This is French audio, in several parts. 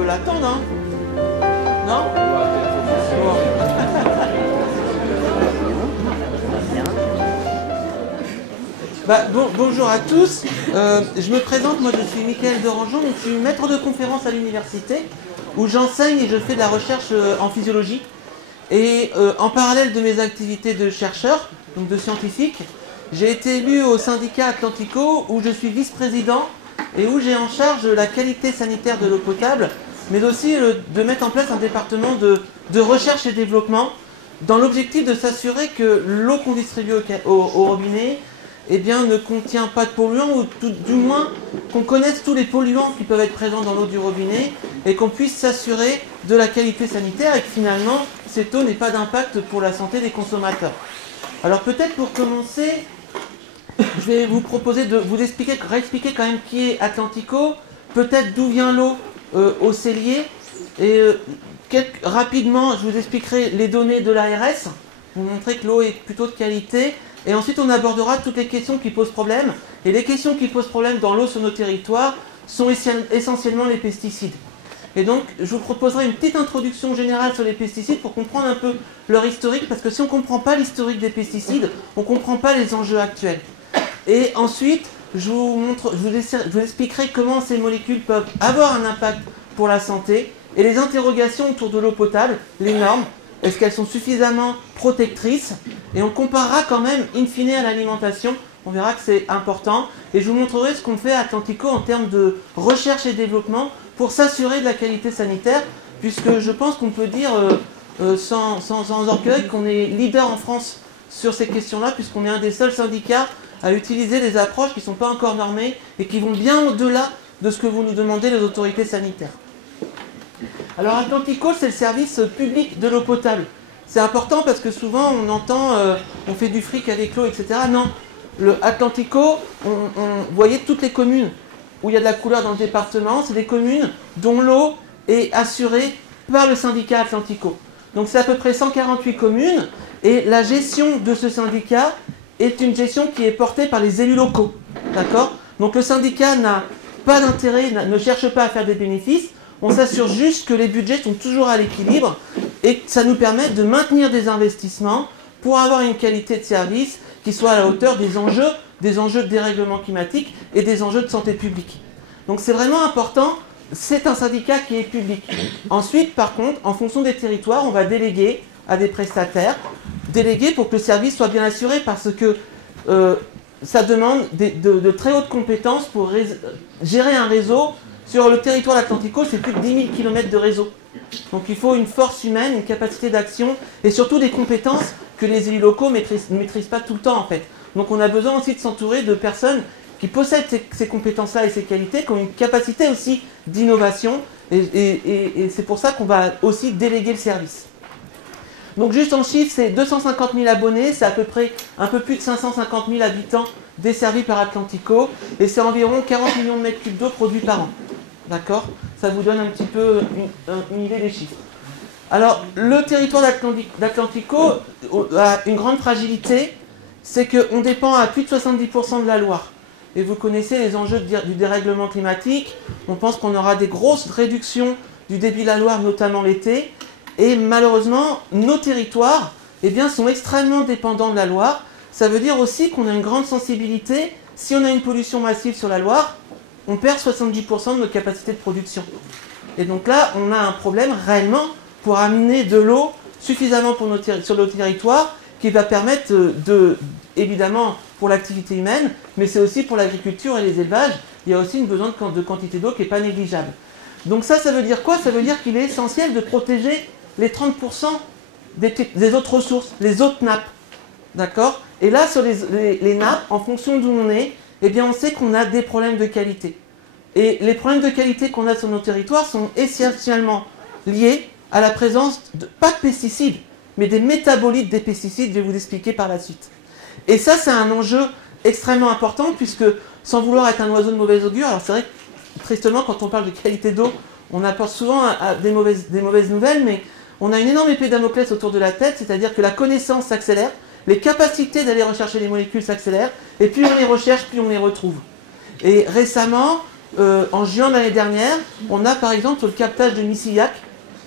peut l'attendre, hein? Non? Bonjour à tous. Je me présente, moi je suis Michael Derangeon, je suis maître de conférence à l'université où j'enseigne et je fais de la recherche en physiologie. Et en parallèle de mes activités de chercheur, donc de scientifique, j'ai été élu au syndicat Atlantico où je suis vice-président et où j'ai en charge la qualité sanitaire de l'eau potable, mais aussi de mettre en place un département de recherche et développement dans l'objectif de s'assurer que l'eau qu'on distribue au robinet ne contient pas de polluants, ou du moins qu'on connaisse tous les polluants qui peuvent être présents dans l'eau du robinet et qu'on puisse s'assurer de la qualité sanitaire et que finalement cette eau n'ait pas d'impact pour la santé des consommateurs. Alors peut-être pour commencer, je vais vous proposer de vous réexpliquer quand même qui est Atlantico, peut-être d'où vient l'eau au cellier, et rapidement je vous expliquerai les données de l'ARS, vous montrer que l'eau est plutôt de qualité, et ensuite on abordera toutes les questions qui posent problème, et les questions qui posent problème dans l'eau sur nos territoires sont essentiellement les pesticides. Et donc je vous proposerai une petite introduction générale sur les pesticides pour comprendre un peu leur historique, parce que si on ne comprend pas l'historique des pesticides, on ne comprend pas les enjeux actuels. Et ensuite, je vous expliquerai comment ces molécules peuvent avoir un impact pour la santé et les interrogations autour de l'eau potable, les normes, est-ce qu'elles sont suffisamment protectrices, et on comparera quand même in fine à l'alimentation, on verra que c'est important, et je vous montrerai ce qu'on fait à Atlantico en termes de recherche et développement pour s'assurer de la qualité sanitaire, puisque je pense qu'on peut dire sans orgueil qu'on est leader en France sur ces questions-là, puisqu'on est un des seuls syndicats à utiliser des approches qui ne sont pas encore normées et qui vont bien au-delà de ce que vous nous demandez les autorités sanitaires. Alors Atlantico, c'est le service public de l'eau potable. C'est important parce que souvent on entend on fait du fric avec l'eau, etc. Non, le Atlantico, vous voyez toutes les communes où il y a de la couleur dans le département, c'est des communes dont l'eau est assurée par le syndicat Atlantico. Donc c'est à peu près 148 communes, et la gestion de ce syndicat est une gestion qui est portée par les élus locaux. D'accord ? Donc le syndicat n'a pas d'intérêt, ne cherche pas à faire des bénéfices, on s'assure juste que les budgets sont toujours à l'équilibre et que ça nous permet de maintenir des investissements pour avoir une qualité de service qui soit à la hauteur des enjeux de dérèglement climatique et des enjeux de santé publique. Donc c'est vraiment important, c'est un syndicat qui est public. Ensuite, par contre, en fonction des territoires, on va déléguer à des prestataires, déléguer pour que le service soit bien assuré, parce que ça demande de très hautes compétences pour gérer un réseau. Sur le territoire d'Atlantico, c'est plus de 10 000 km de réseau. Donc il faut une force humaine, une capacité d'action et surtout des compétences que les élus locaux ne maîtrisent pas tout le temps en fait. Donc on a besoin aussi de s'entourer de personnes qui possèdent ces compétences-là et ces qualités, qui ont une capacité aussi d'innovation, et c'est pour ça qu'on va aussi déléguer le service. Donc juste en chiffres, c'est 250 000 abonnés, c'est à peu près un peu plus de 550 000 habitants desservis par Atlantico, et c'est environ 40 millions de mètres cubes d'eau produits par an. D'accord ? Ça vous donne un petit peu une idée des chiffres. Alors, le territoire d'Atlantico a une grande fragilité, c'est qu'on dépend à plus de 70% de la Loire. Et vous connaissez les enjeux du dérèglement climatique. On pense qu'on aura des grosses réductions du débit de la Loire, notamment l'été. Et malheureusement, nos territoires sont extrêmement dépendants de la Loire. Ça veut dire aussi qu'on a une grande sensibilité. Si on a une pollution massive sur la Loire, on perd 70% de nos capacités de production. Et donc là, on a un problème réellement pour amener de l'eau suffisamment sur nos territoires, qui va permettre évidemment pour l'activité humaine, mais c'est aussi pour l'agriculture et les élevages. Il y a aussi une besoin de quantité d'eau qui n'est pas négligeable. Donc ça veut dire quoi ? Ça veut dire qu'il est essentiel de protéger les 30% des autres ressources, les autres nappes. D'accord ? Et là, sur les nappes, en fonction d'où on est, on sait qu'on a des problèmes de qualité. Et les problèmes de qualité qu'on a sur nos territoires sont essentiellement liés à la présence, pas de pesticides, mais des métabolites des pesticides, je vais vous expliquer par la suite. Et ça, c'est un enjeu extrêmement important, puisque sans vouloir être un oiseau de mauvaise augure, alors c'est vrai que tristement, quand on parle de qualité d'eau, on apporte souvent des mauvaises nouvelles, mais on a une énorme épée de Damoclès autour de la tête, c'est-à-dire que la connaissance s'accélère, les capacités d'aller rechercher les molécules s'accélèrent, et plus on les recherche, plus on les retrouve. Et récemment, En juin de l'année dernière, on a par exemple sur le captage de Missillac,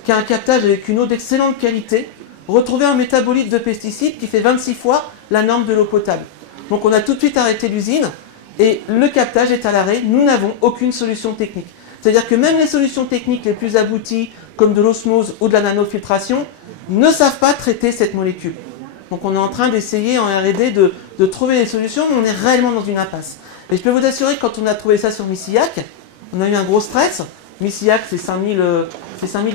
qui a un captage avec une eau d'excellente qualité, retrouvé un métabolite de pesticides qui fait 26 fois la norme de l'eau potable. Donc on a tout de suite arrêté l'usine et le captage est à l'arrêt. Nous n'avons aucune solution technique. C'est-à-dire que même les solutions techniques les plus abouties, comme de l'osmose ou de la nanofiltration, ne savent pas traiter cette molécule. Donc on est en train d'essayer en R&D de trouver des solutions, mais on est réellement dans une impasse. Et je peux vous assurer que quand on a trouvé ça sur Missillac, on a eu un gros stress. Missillac, c'est 5000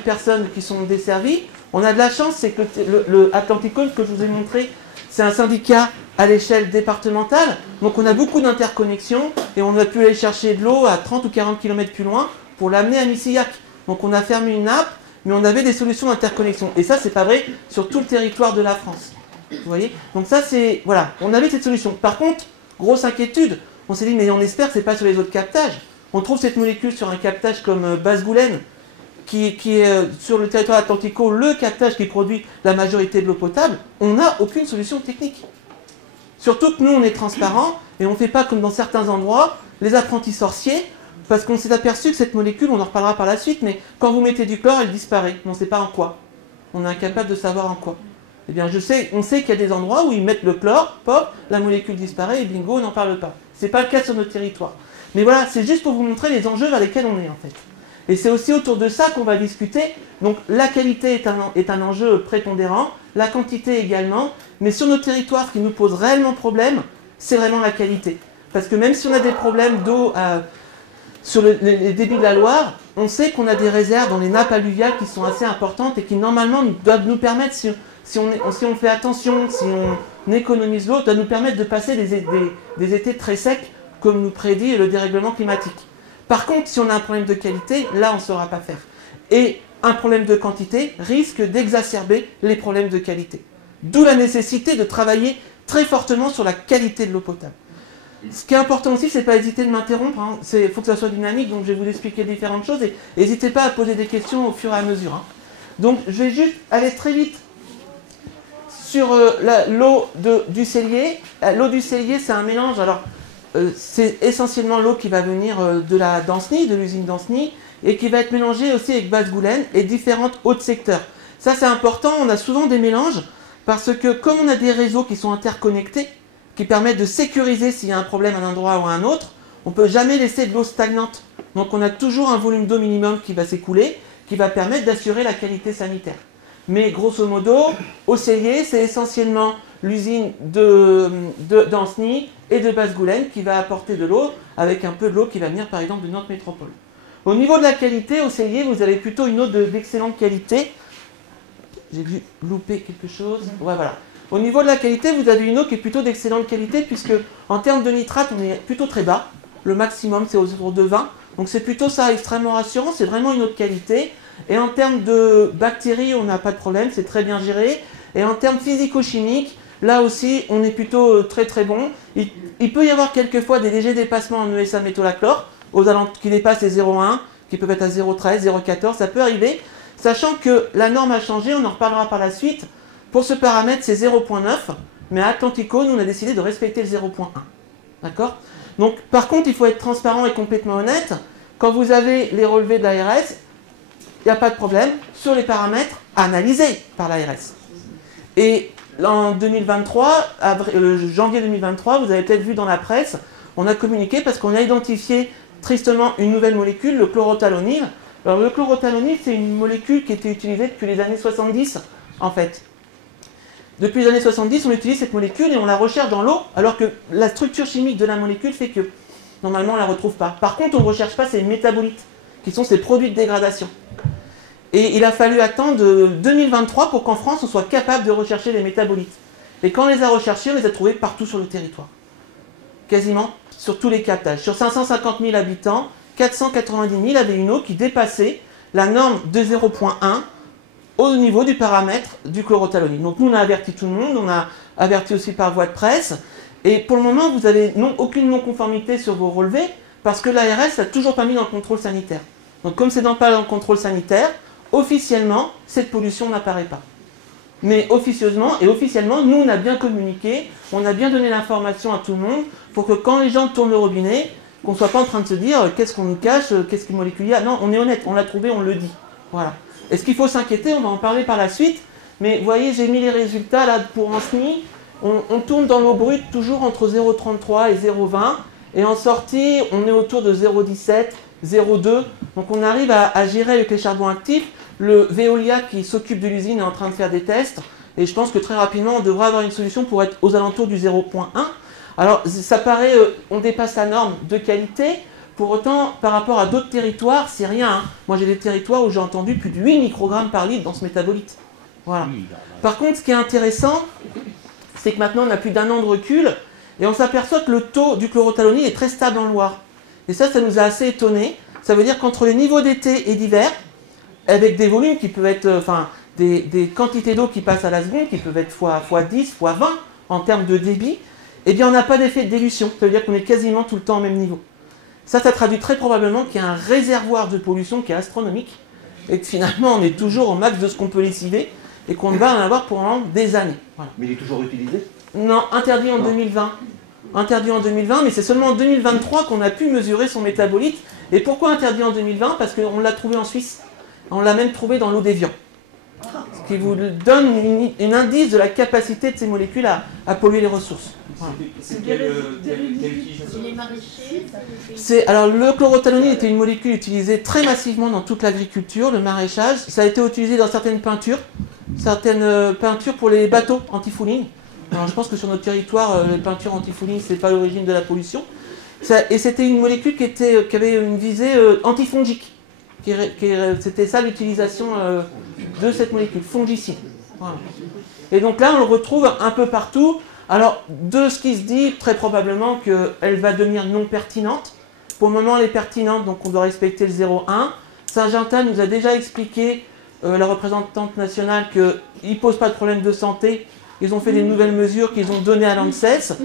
personnes qui sont desservies. On a de la chance, c'est que le Atlanticone que je vous ai montré, c'est un syndicat à l'échelle départementale. Donc on a beaucoup d'interconnexions et on a pu aller chercher de l'eau à 30 ou 40 km plus loin pour l'amener à Missillac. Donc on a fermé une nappe, mais on avait des solutions d'interconnexion. Et ça, c'est pas vrai sur tout le territoire de la France. Vous voyez? Donc ça, c'est... Voilà, on avait cette solution. Par contre, grosse inquiétude, on s'est dit, mais on espère que c'est pas sur les autres captages. On trouve cette molécule sur un captage comme Basse-Goulaine, qui est sur le territoire atlantico, le captage qui produit la majorité de l'eau potable. On n'a aucune solution technique. Surtout que nous, on est transparent et on ne fait pas comme dans certains endroits, les apprentis sorciers, parce qu'on s'est aperçu que cette molécule, on en reparlera par la suite, mais quand vous mettez du chlore, elle disparaît. Mais on ne sait pas en quoi. On est incapable de savoir en quoi. Eh bien, on sait qu'il y a des endroits où ils mettent le chlore, pop, la molécule disparaît et bingo, on n'en parle pas. Ce n'est pas le cas sur notre territoire. Mais voilà, c'est juste pour vous montrer les enjeux vers lesquels on est en fait. Et c'est aussi autour de ça qu'on va discuter. Donc la qualité est un enjeu prépondérant, la quantité également, mais sur notre territoire, ce qui nous pose réellement problème, c'est vraiment la qualité. Parce que même si on a des problèmes d'eau sur les débits de la Loire, on sait qu'on a des réserves dans les nappes alluviales qui sont assez importantes et qui normalement doivent nous permettre, si on fait attention, si on économise l'eau, doivent nous permettre de passer des étés très secs, comme nous prédit le dérèglement climatique. Par contre, si on a un problème de qualité, là on ne saura pas faire. Et un problème de quantité risque d'exacerber les problèmes de qualité. D'où la nécessité de travailler très fortement sur la qualité de l'eau potable. Ce qui est important aussi, c'est pas hésiter de m'interrompre. Il faut que ça soit dynamique, donc je vais vous expliquer différentes choses. Et n'hésitez pas à poser des questions au fur et à mesure. Donc je vais juste aller très vite sur l'eau du Cellier. L'eau du Cellier, c'est un mélange. Alors, c'est essentiellement l'eau qui va venir de la Danceny, de l'usine Danceny, et qui va être mélangée aussi avec Basse-Goulaine et différentes eaux de secteur. Ça, c'est important. On a souvent des mélanges parce que comme on a des réseaux qui sont interconnectés, qui permettent de sécuriser s'il y a un problème à un endroit ou à un autre, on ne peut jamais laisser de l'eau stagnante. Donc on a toujours un volume d'eau minimum qui va s'écouler, qui va permettre d'assurer la qualité sanitaire. Mais grosso modo, au Cellier, c'est essentiellement l'usine de Danceny et de Basse-Goulaine qui va apporter de l'eau, avec un peu de l'eau qui va venir par exemple de notre métropole. Au niveau de la qualité, au Cellier, vous avez plutôt une eau d'excellente qualité. J'ai dû louper quelque chose. Ouais, voilà. Au niveau de la qualité, vous avez une eau qui est plutôt d'excellente qualité, puisque en termes de nitrate, on est plutôt très bas. Le maximum, c'est autour de 20. Donc c'est plutôt ça, extrêmement rassurant. C'est vraiment une eau de qualité. Et en termes de bactéries, on n'a pas de problème, c'est très bien géré. Et en termes physico-chimiques, là aussi, on est plutôt très très bon. Il peut y avoir quelquefois des légers dépassements en ESA métolachlore, qui dépassent les 0,1, qui peuvent être à 0,13, 0,14, ça peut arriver. Sachant que la norme a changé, on en reparlera par la suite. Pour ce paramètre, c'est 0,9, mais à Atlantico, nous, on a décidé de respecter le 0,1. D'accord? Donc, par contre, il faut être transparent et complètement honnête. Quand vous avez les relevés de l'ARS, il n'y a pas de problème sur les paramètres analysés par l'ARS. Et en 2023, janvier 2023, vous avez peut-être vu dans la presse, on a communiqué parce qu'on a identifié tristement une nouvelle molécule, le chlorothalonil. Alors le chlorothalonil, c'est une molécule qui était utilisée depuis les années 70, en fait. Depuis les années 70, on utilise cette molécule et on la recherche dans l'eau, alors que la structure chimique de la molécule fait que, normalement, on ne la retrouve pas. Par contre, on ne recherche pas ces métabolites, qui sont ces produits de dégradation. Et il a fallu attendre 2023 pour qu'en France, on soit capable de rechercher les métabolites. Et quand on les a recherchés, on les a trouvés partout sur le territoire. Quasiment sur tous les captages. Sur 550 000 habitants, 490 000 avaient une eau qui dépassait la norme de 0,1 au niveau du paramètre du chlorothalonil. Donc nous, on a averti tout le monde, on a averti aussi par voie de presse. Et pour le moment, vous n'avez aucune non-conformité sur vos relevés parce que l'ARS n'a toujours pas mis dans le contrôle sanitaire. Donc comme c'est pas dans le contrôle sanitaire, officiellement, cette pollution n'apparaît pas. Mais officieusement, nous, on a bien communiqué, on a bien donné l'information à tout le monde pour que quand les gens tournent le robinet, qu'on ne soit pas en train de se dire qu'est-ce qu'on nous cache, qu'est-ce qui est moléculaire. Non, on est honnête, on l'a trouvé, on le dit. Voilà. Est-ce qu'il faut s'inquiéter? On va en parler par la suite. Mais vous voyez, j'ai mis les résultats là pour ANSNI. On tourne dans l'eau brute toujours entre 0,33 et 0,20. Et en sortie, on est autour de 0,17, 0,2. Donc on arrive à gérer avec les charbons actifs. Le Veolia qui s'occupe de l'usine est en train de faire des tests. Et je pense que très rapidement, on devra avoir une solution pour être aux alentours du 0,1. Alors ça paraît, on dépasse la norme de qualité. Pour autant, par rapport à d'autres territoires, c'est rien. Hein. Moi j'ai des territoires où j'ai entendu plus de 8 microgrammes par litre dans ce métabolite. Voilà. Par contre, ce qui est intéressant, c'est que maintenant on a plus d'1 an de recul et on s'aperçoit que le taux du chlorothalonil est très stable en Loire. Et ça nous a assez étonnés. Ça veut dire qu'entre les niveaux d'été et d'hiver, avec des volumes qui peuvent être, des quantités d'eau qui passent à la seconde, qui peuvent être fois 10, fois 20 en termes de débit, eh bien on n'a pas d'effet de dilution. Ça veut dire qu'on est quasiment tout le temps au même niveau. Ça traduit très probablement qu'il y a un réservoir de pollution qui est astronomique et que finalement on est toujours au max de ce qu'on peut lessiver et qu'on va en avoir pendant des années. Voilà. Mais il est toujours utilisé? Non, interdit en 2020. Interdit en 2020, mais c'est seulement en 2023 qu'on a pu mesurer son métabolite. Et pourquoi interdit en 2020? Parce qu'on l'a trouvé en Suisse. On l'a même trouvé dans l'eau d'Évian. Ce qui vous donne un indice de la capacité de ces molécules à polluer les ressources. Voilà. Alors le chlorothalonil était une molécule utilisée très massivement dans toute l'agriculture, le maraîchage. Ça a été utilisé dans certaines peintures pour les bateaux anti-fouling. Alors je pense que sur notre territoire, les peintures anti-fouling, c'est pas l'origine de la pollution. Et c'était une molécule qui avait une visée antifongique. C'était ça l'utilisation de cette molécule, fongicide. Voilà. Et donc là, on le retrouve un peu partout. Alors, de ce qui se dit, très probablement qu'elle va devenir non pertinente. Pour le moment, elle est pertinente, donc on doit respecter le 0,1. Syngenta nous a déjà expliqué, la représentante nationale, qu'ils ne posent pas de problème de santé. Ils ont fait des nouvelles mesures qu'ils ont données à l'ANSES.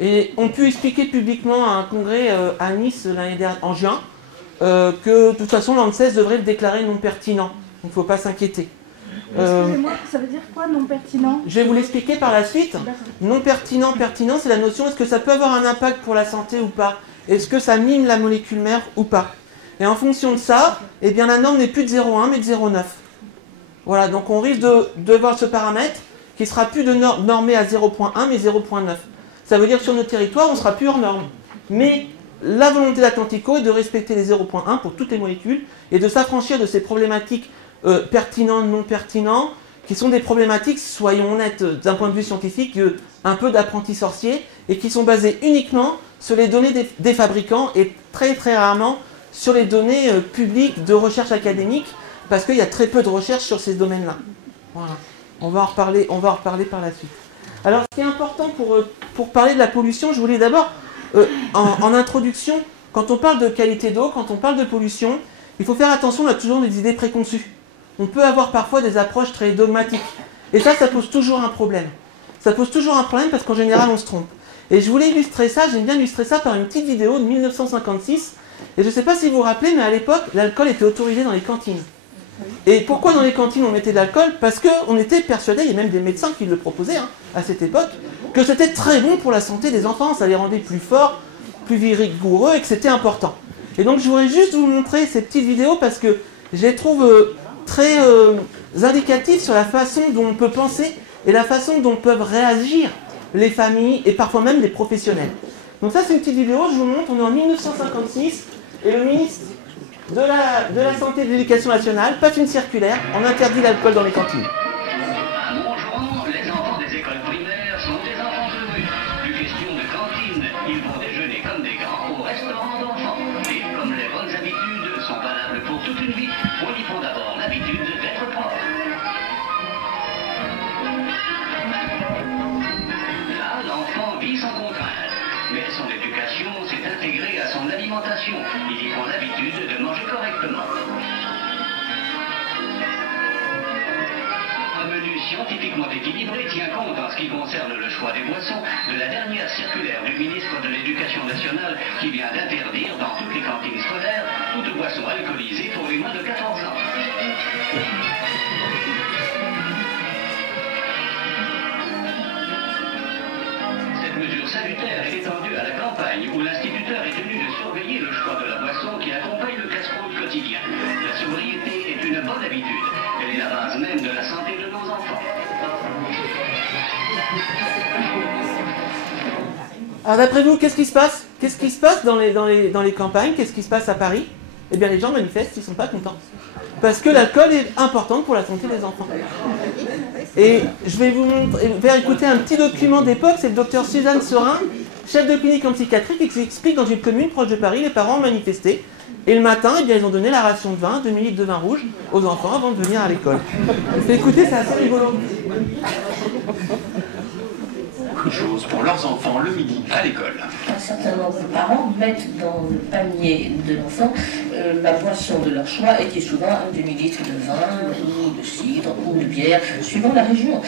Et ont pu expliquer publiquement à un congrès à Nice en juin que de toute façon l'ANSES devrait le déclarer non pertinent. Donc il ne faut pas s'inquiéter. Excusez-moi, ça veut dire quoi non pertinent? Je vais vous l'expliquer par la suite. Non pertinent, pertinent, c'est la notion est-ce que ça peut avoir un impact pour la santé ou pas? Est-ce que ça mime la molécule mère ou pas? Et en fonction de ça, eh bien la norme n'est plus de 0,1 mais de 0,9. Voilà, donc on risque de voir ce paramètre qui sera plus normé à 0,1 mais 0,9. Ça veut dire que sur notre territoire, on sera plus hors norme. Mais la volonté d'Atlantico est de respecter les 0,1 pour toutes les molécules et de s'affranchir de ces problématiques pertinentes, non pertinentes, qui sont des problématiques, soyons honnêtes, d'un point de vue scientifique, un peu d'apprenti sorcier, et qui sont basées uniquement sur les données des fabricants et très très rarement sur les données publiques de recherche académique, parce qu'il y a très peu de recherche sur ces domaines-là. Voilà. On va en reparler par la suite. Alors, ce qui est important pour parler de la pollution, je voulais d'abord, en introduction, quand on parle de qualité d'eau, quand on parle de pollution, il faut faire attention, on a toujours des idées préconçues. On peut avoir parfois des approches très dogmatiques. Et ça pose toujours un problème. Ça pose toujours un problème parce qu'en général, on se trompe. Et je voulais illustrer ça, j'aime bien illustrer ça par une petite vidéo de 1956. Et je ne sais pas si vous vous rappelez, mais à l'époque, l'alcool était autorisé dans les cantines. Et pourquoi dans les cantines on mettait de l'alcool? Parce qu'on était persuadés, il y a même des médecins qui le proposaient à cette époque, que c'était très bon pour la santé des enfants, ça les rendait plus forts, plus vigoureux et que c'était important. Et donc je voudrais juste vous montrer ces petites vidéos parce que je les trouve très indicatives sur la façon dont on peut penser et la façon dont peuvent réagir les familles et parfois même les professionnels. Donc ça c'est une petite vidéo, je vous montre, on est en 1956 et le ministre de la Santé et de l'Éducation nationale passe une circulaire, on interdit l'alcool dans les cantines. Bonjour, les enfants des écoles primaires sont des enfants heureux. Plus question de cantine, ils vont déjeuner comme des grands au restaurant d'enfants. Et comme les bonnes habitudes sont valables pour toute une vie, on y prend d'abord l'habitude d'être propre. Là, l'enfant vit sans contrainte. Mais son éducation s'est intégrée à son alimentation. Il y prend l'habitude de manger correctement. Un menu scientifiquement équilibré tient compte en ce qui concerne le choix des boissons de la dernière circulaire du ministre de l'Éducation nationale qui vient d'interdire dans toutes les cantines scolaires toute boisson alcoolisée pour les moins de 14 ans. Cette mesure salutaire est étendue à la campagne où l'instituteur est tenu de surveiller une bonne habitude. Elle est la base même de la santé de nos enfants. Alors d'après vous, qu'est-ce qui se passe? Qu'est-ce qui se passe dans les campagnes? Qu'est-ce qui se passe à Paris? Eh bien les gens manifestent, ils ne sont pas contents. Parce que l'alcool est important pour la santé des enfants. Et je vais vous faire écouter un petit document d'époque, c'est le docteur Suzanne Sorin, chef de clinique en psychiatrie, qui explique dans une commune proche de Paris, les parents ont manifesté. Et le matin, eh bien, ils ont donné la ration de vin, 2 litres de vin rouge, aux enfants avant de venir à l'école. Écoutez, c'est assez rigolo. Chose pour leurs enfants le midi à l'école. Un certain nombre de parents mettent dans le panier de l'enfant la boisson de leur choix et qui est souvent un demi-litre de vin ou de cidre ou de bière, suivant la région.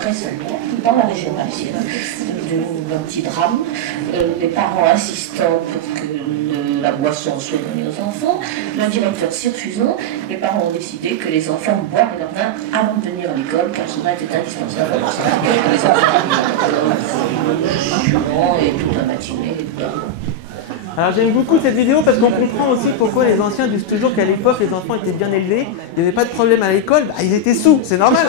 Récemment, dans la région parisienne, d'un petit drame, les parents insistant pour que la boisson soit donnée aux enfants, le directeur s'y refusant, les parents ont décidé que les enfants boivent leur vin avant de venir à l'école car cela était indispensable pour ça. Les enfants et toute la matinée. Alors j'aime beaucoup cette vidéo parce qu'on comprend aussi pourquoi les anciens disent toujours qu'à l'époque les enfants étaient bien élevés, il n'y avait pas de problème à l'école, bah, ils étaient sous, c'est normal.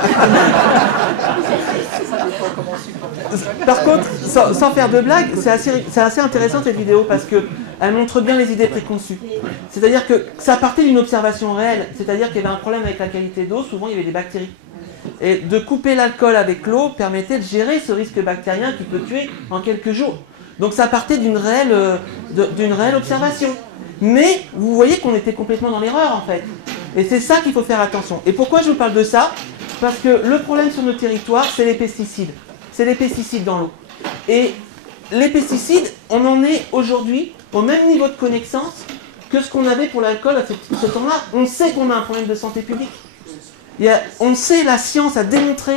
Par contre, sans faire de blague, c'est assez intéressant cette vidéo parce qu'elle montre bien les idées préconçues. C'est-à-dire que ça partait d'une observation réelle, c'est-à-dire qu'il y avait un problème avec la qualité d'eau, souvent il y avait des bactéries. Et de couper l'alcool avec l'eau permettait de gérer ce risque bactérien qui peut tuer en quelques jours. Donc ça partait d'une réelle observation. Mais vous voyez qu'on était complètement dans l'erreur en fait. Et c'est ça qu'il faut faire attention. Et pourquoi je vous parle de ça? Parce que le problème sur nos territoires, c'est les pesticides. C'est les pesticides dans l'eau. Et les pesticides, on en est aujourd'hui au même niveau de connaissance que ce qu'on avait pour l'alcool à ce temps-là. On sait qu'on a un problème de santé publique. On sait, la science a démontré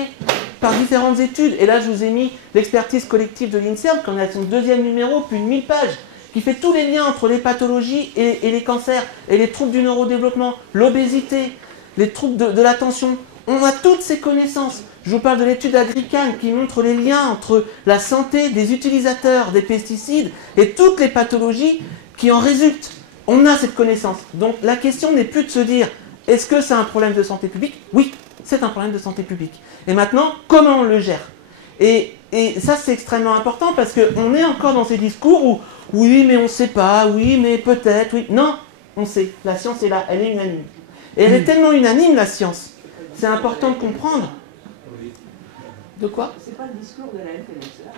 par différentes études, et là je vous ai mis l'expertise collective de l'INSERM, qui en est à son 2e numéro, plus de 1000 pages, qui fait tous les liens entre les pathologies et les cancers, et les troubles du neurodéveloppement, l'obésité, les troubles de l'attention. On a toutes ces connaissances. Je vous parle de l'étude Agrican qui montre les liens entre la santé des utilisateurs des pesticides et toutes les pathologies qui en résultent. On a cette connaissance. Donc la question n'est plus de se dire est-ce que c'est un problème de santé publique? Oui, c'est un problème de santé publique. Et maintenant, comment on le gère? Et ça, c'est extrêmement important parce qu'on est encore dans ces discours où oui, mais on ne sait pas, oui, mais peut-être, oui. Non, on sait. La science est là, elle est unanime. Et elle est tellement unanime, la science. C'est important de comprendre. De quoi? C'est pas le discours de la FNSEA.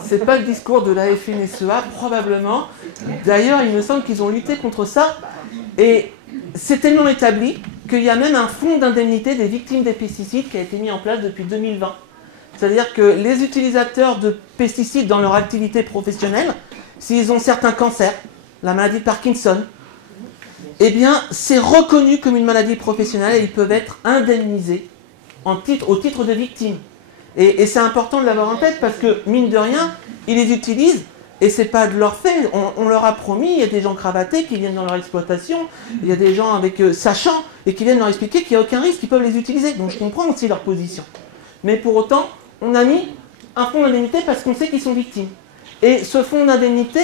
C'est pas le discours de la FNSEA, probablement. D'ailleurs, il me semble qu'ils ont lutté contre ça. Et c'est tellement établi qu'il y a même un fonds d'indemnité des victimes des pesticides qui a été mis en place depuis 2020. C'est-à-dire que les utilisateurs de pesticides dans leur activité professionnelle, s'ils ont certains cancers, la maladie de Parkinson, eh bien, c'est reconnu comme une maladie professionnelle et ils peuvent être indemnisés au titre de victimes. Et c'est important de l'avoir en tête parce que, mine de rien, ils les utilisent et c'est pas de leur fait. On leur a promis, il y a des gens cravatés qui viennent dans leur exploitation, il y a des gens avec sachant et qui viennent leur expliquer qu'il n'y a aucun risque, qu'ils peuvent les utiliser. Donc je comprends aussi leur position. Mais pour autant, on a mis un fonds d'indemnité parce qu'on sait qu'ils sont victimes. Et ce fonds d'indemnité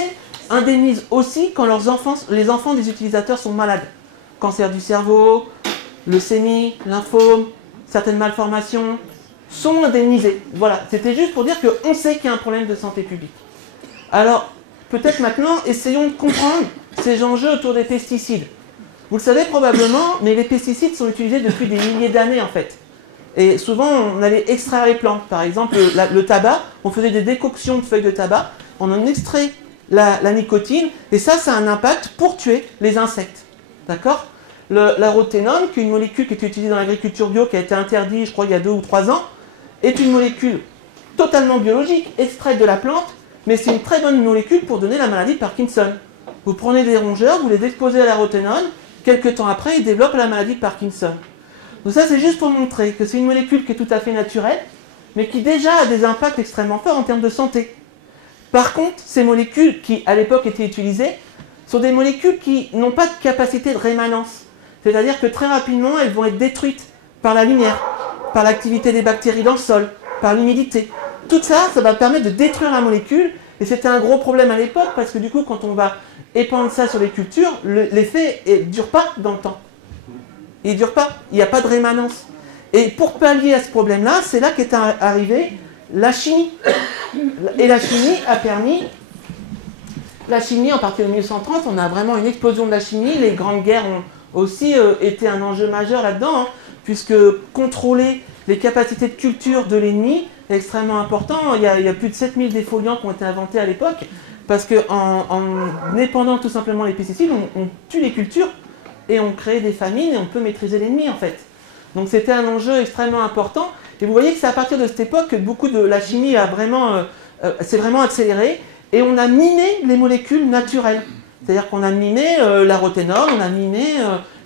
indemnise aussi quand les enfants des utilisateurs sont malades. Cancer du cerveau, leucémie, lymphome, certaines malformations sont indemnisés. Voilà, c'était juste pour dire qu'on sait qu'il y a un problème de santé publique. Alors, peut-être maintenant, essayons de comprendre ces enjeux autour des pesticides. Vous le savez probablement, mais les pesticides sont utilisés depuis des milliers d'années en fait. Et souvent, on allait extraire les plantes. Par exemple, le tabac, on faisait des décoctions de feuilles de tabac, on en extrait la nicotine, et ça a un impact pour tuer les insectes. D'accord? La roténone, qui est une molécule qui est utilisée dans l'agriculture bio, qui a été interdite, je crois, il y a 2 ou 3 ans, est une molécule totalement biologique, extraite de la plante, mais c'est une très bonne molécule pour donner la maladie de Parkinson. Vous prenez des rongeurs, vous les exposez à la roténone, quelques temps après, ils développent la maladie de Parkinson. Donc ça, c'est juste pour montrer que c'est une molécule qui est tout à fait naturelle, mais qui déjà a des impacts extrêmement forts en termes de santé. Par contre, ces molécules qui, à l'époque, étaient utilisées, sont des molécules qui n'ont pas de capacité de rémanence. C'est-à-dire que très rapidement, elles vont être détruites par la lumière, par l'activité des bactéries dans le sol, par l'humidité. Tout ça, ça va permettre de détruire la molécule, et c'était un gros problème à l'époque, parce que du coup, quand on va épandre ça sur les cultures, l'effet ne dure pas dans le temps. Il ne dure pas, il n'y a pas de rémanence. Et pour pallier à ce problème-là, c'est là qu'est arrivée la chimie. Et la chimie a permis... La chimie, en partir de 1930, on a vraiment une explosion de la chimie. Les grandes guerres ont aussi été un enjeu majeur là-dedans, hein, puisque contrôler les capacités de culture de l'ennemi est extrêmement important. Il y a plus de 7000 défoliants qui ont été inventés à l'époque, parce qu'en épandant tout simplement les pesticides, on tue les cultures et on crée des famines et on peut maîtriser l'ennemi en fait. Donc c'était un enjeu extrêmement important. Et vous voyez que c'est à partir de cette époque que beaucoup de la chimie a vraiment, s'est vraiment accélérée. Et on a miné les molécules naturelles. C'est-à-dire qu'on a miné la roténol, on a miné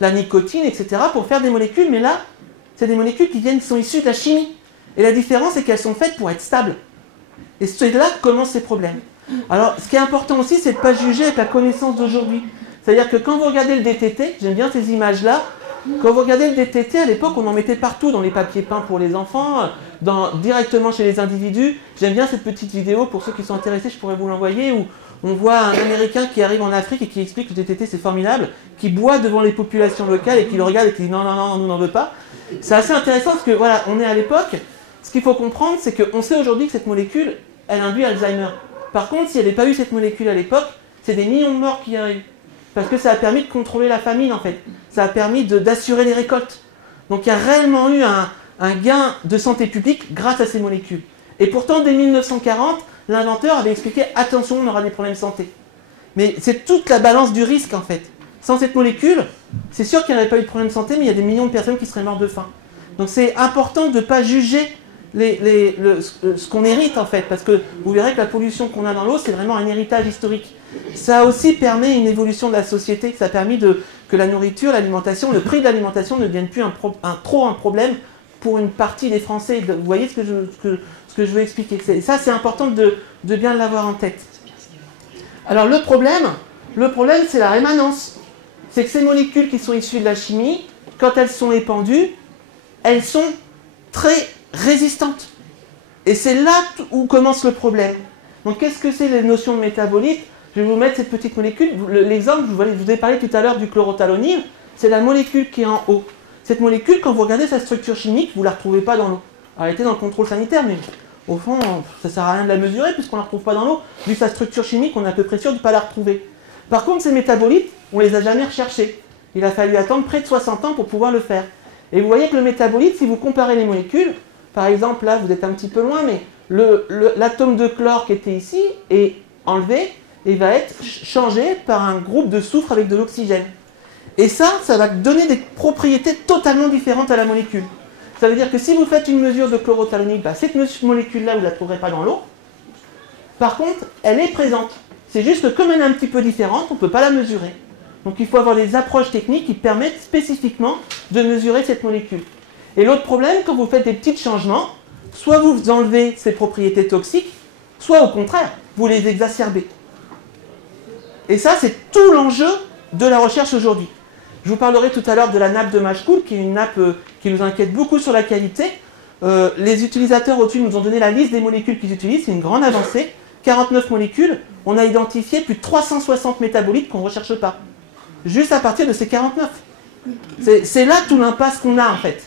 la nicotine, etc. pour faire des molécules. Mais là, c'est des molécules qui sont issues de la chimie. Et la différence, c'est qu'elles sont faites pour être stables. Et c'est là que commencent ces problèmes. Alors, ce qui est important aussi, c'est de ne pas juger avec la connaissance d'aujourd'hui. C'est-à-dire que quand vous regardez le DTT, j'aime bien ces images-là, quand vous regardez le DTT, à l'époque, on en mettait partout, dans les papiers peints pour les enfants, directement chez les individus. J'aime bien cette petite vidéo, pour ceux qui sont intéressés, je pourrais vous l'envoyer, où on voit un Américain qui arrive en Afrique et qui explique que le DTT c'est formidable, qui boit devant les populations locales et qui le regarde et qui dit non, non, non, nous n'en veut pas. C'est assez intéressant parce que voilà, on est à l'époque. Ce qu'il faut comprendre, c'est qu'on sait aujourd'hui que cette molécule, elle induit Alzheimer. Par contre, si elle n'avait pas eu cette molécule à l'époque, c'est des millions de morts qui arrivent. Parce que ça a permis de contrôler la famine en fait. Ça a permis d'assurer les récoltes. Donc il y a réellement eu un gain de santé publique grâce à ces molécules. Et pourtant, dès 1940, l'inventeur avait expliqué « attention, on aura des problèmes de santé ». Mais c'est toute la balance du risque en fait. Sans cette molécule, c'est sûr qu'il n'y aurait pas eu de problème de santé, mais il y a des millions de personnes qui seraient mortes de faim. Donc c'est important de ne pas juger ce qu'on hérite en fait, parce que vous verrez que la pollution qu'on a dans l'eau, c'est vraiment un héritage historique. Ça aussi permet une évolution de la société, ça a permis que la nourriture, l'alimentation, le prix de l'alimentation ne devienne plus trop un problème pour une partie des Français. Vous voyez ce que je veux expliquer. Ça, c'est important de bien l'avoir en tête. Alors le problème, c'est la rémanence. C'est que ces molécules qui sont issues de la chimie, quand elles sont épandues, elles sont très résistantes. Et c'est là où commence le problème. Donc qu'est-ce que c'est les notions de métabolites? Je vais vous mettre cette petite molécule. L'exemple, je vous ai parlé tout à l'heure du chlorothalonil, c'est la molécule qui est en haut. Cette molécule, quand vous regardez sa structure chimique, vous ne la retrouvez pas dans l'eau. Elle était dans le contrôle sanitaire, mais au fond, ça ne sert à rien de la mesurer puisqu'on ne la retrouve pas dans l'eau. Vu sa structure chimique, on est à peu près sûr de ne pas la retrouver. Par contre, ces métabolites, on ne les a jamais recherchés. Il a fallu attendre près de 60 ans pour pouvoir le faire. Et vous voyez que le métabolite, si vous comparez les molécules, par exemple, là, vous êtes un petit peu loin, mais l'atome de chlore qui était ici est enlevé et va être changé par un groupe de soufre avec de l'oxygène. Et ça va donner des propriétés totalement différentes à la molécule. Ça veut dire que si vous faites une mesure de chlorothalonil, cette molécule-là, vous ne la trouverez pas dans l'eau. Par contre, elle est présente. C'est juste que comme elle est un petit peu différente, on ne peut pas la mesurer. Donc il faut avoir des approches techniques qui permettent spécifiquement de mesurer cette molécule. Et l'autre problème, quand vous faites des petits changements, soit vous enlevez ces propriétés toxiques, soit au contraire, vous les exacerbez. Et ça, c'est tout l'enjeu de la recherche aujourd'hui. Je vous parlerai tout à l'heure de la nappe de Machecoul, qui est une nappe qui nous inquiète beaucoup sur la qualité. Les utilisateurs au-dessus nous ont donné la liste des molécules qu'ils utilisent, c'est une grande avancée. 49 molécules, on a identifié plus de 360 métabolites qu'on ne recherche pas. Juste à partir de ces 49. C'est là tout l'impasse qu'on a en fait.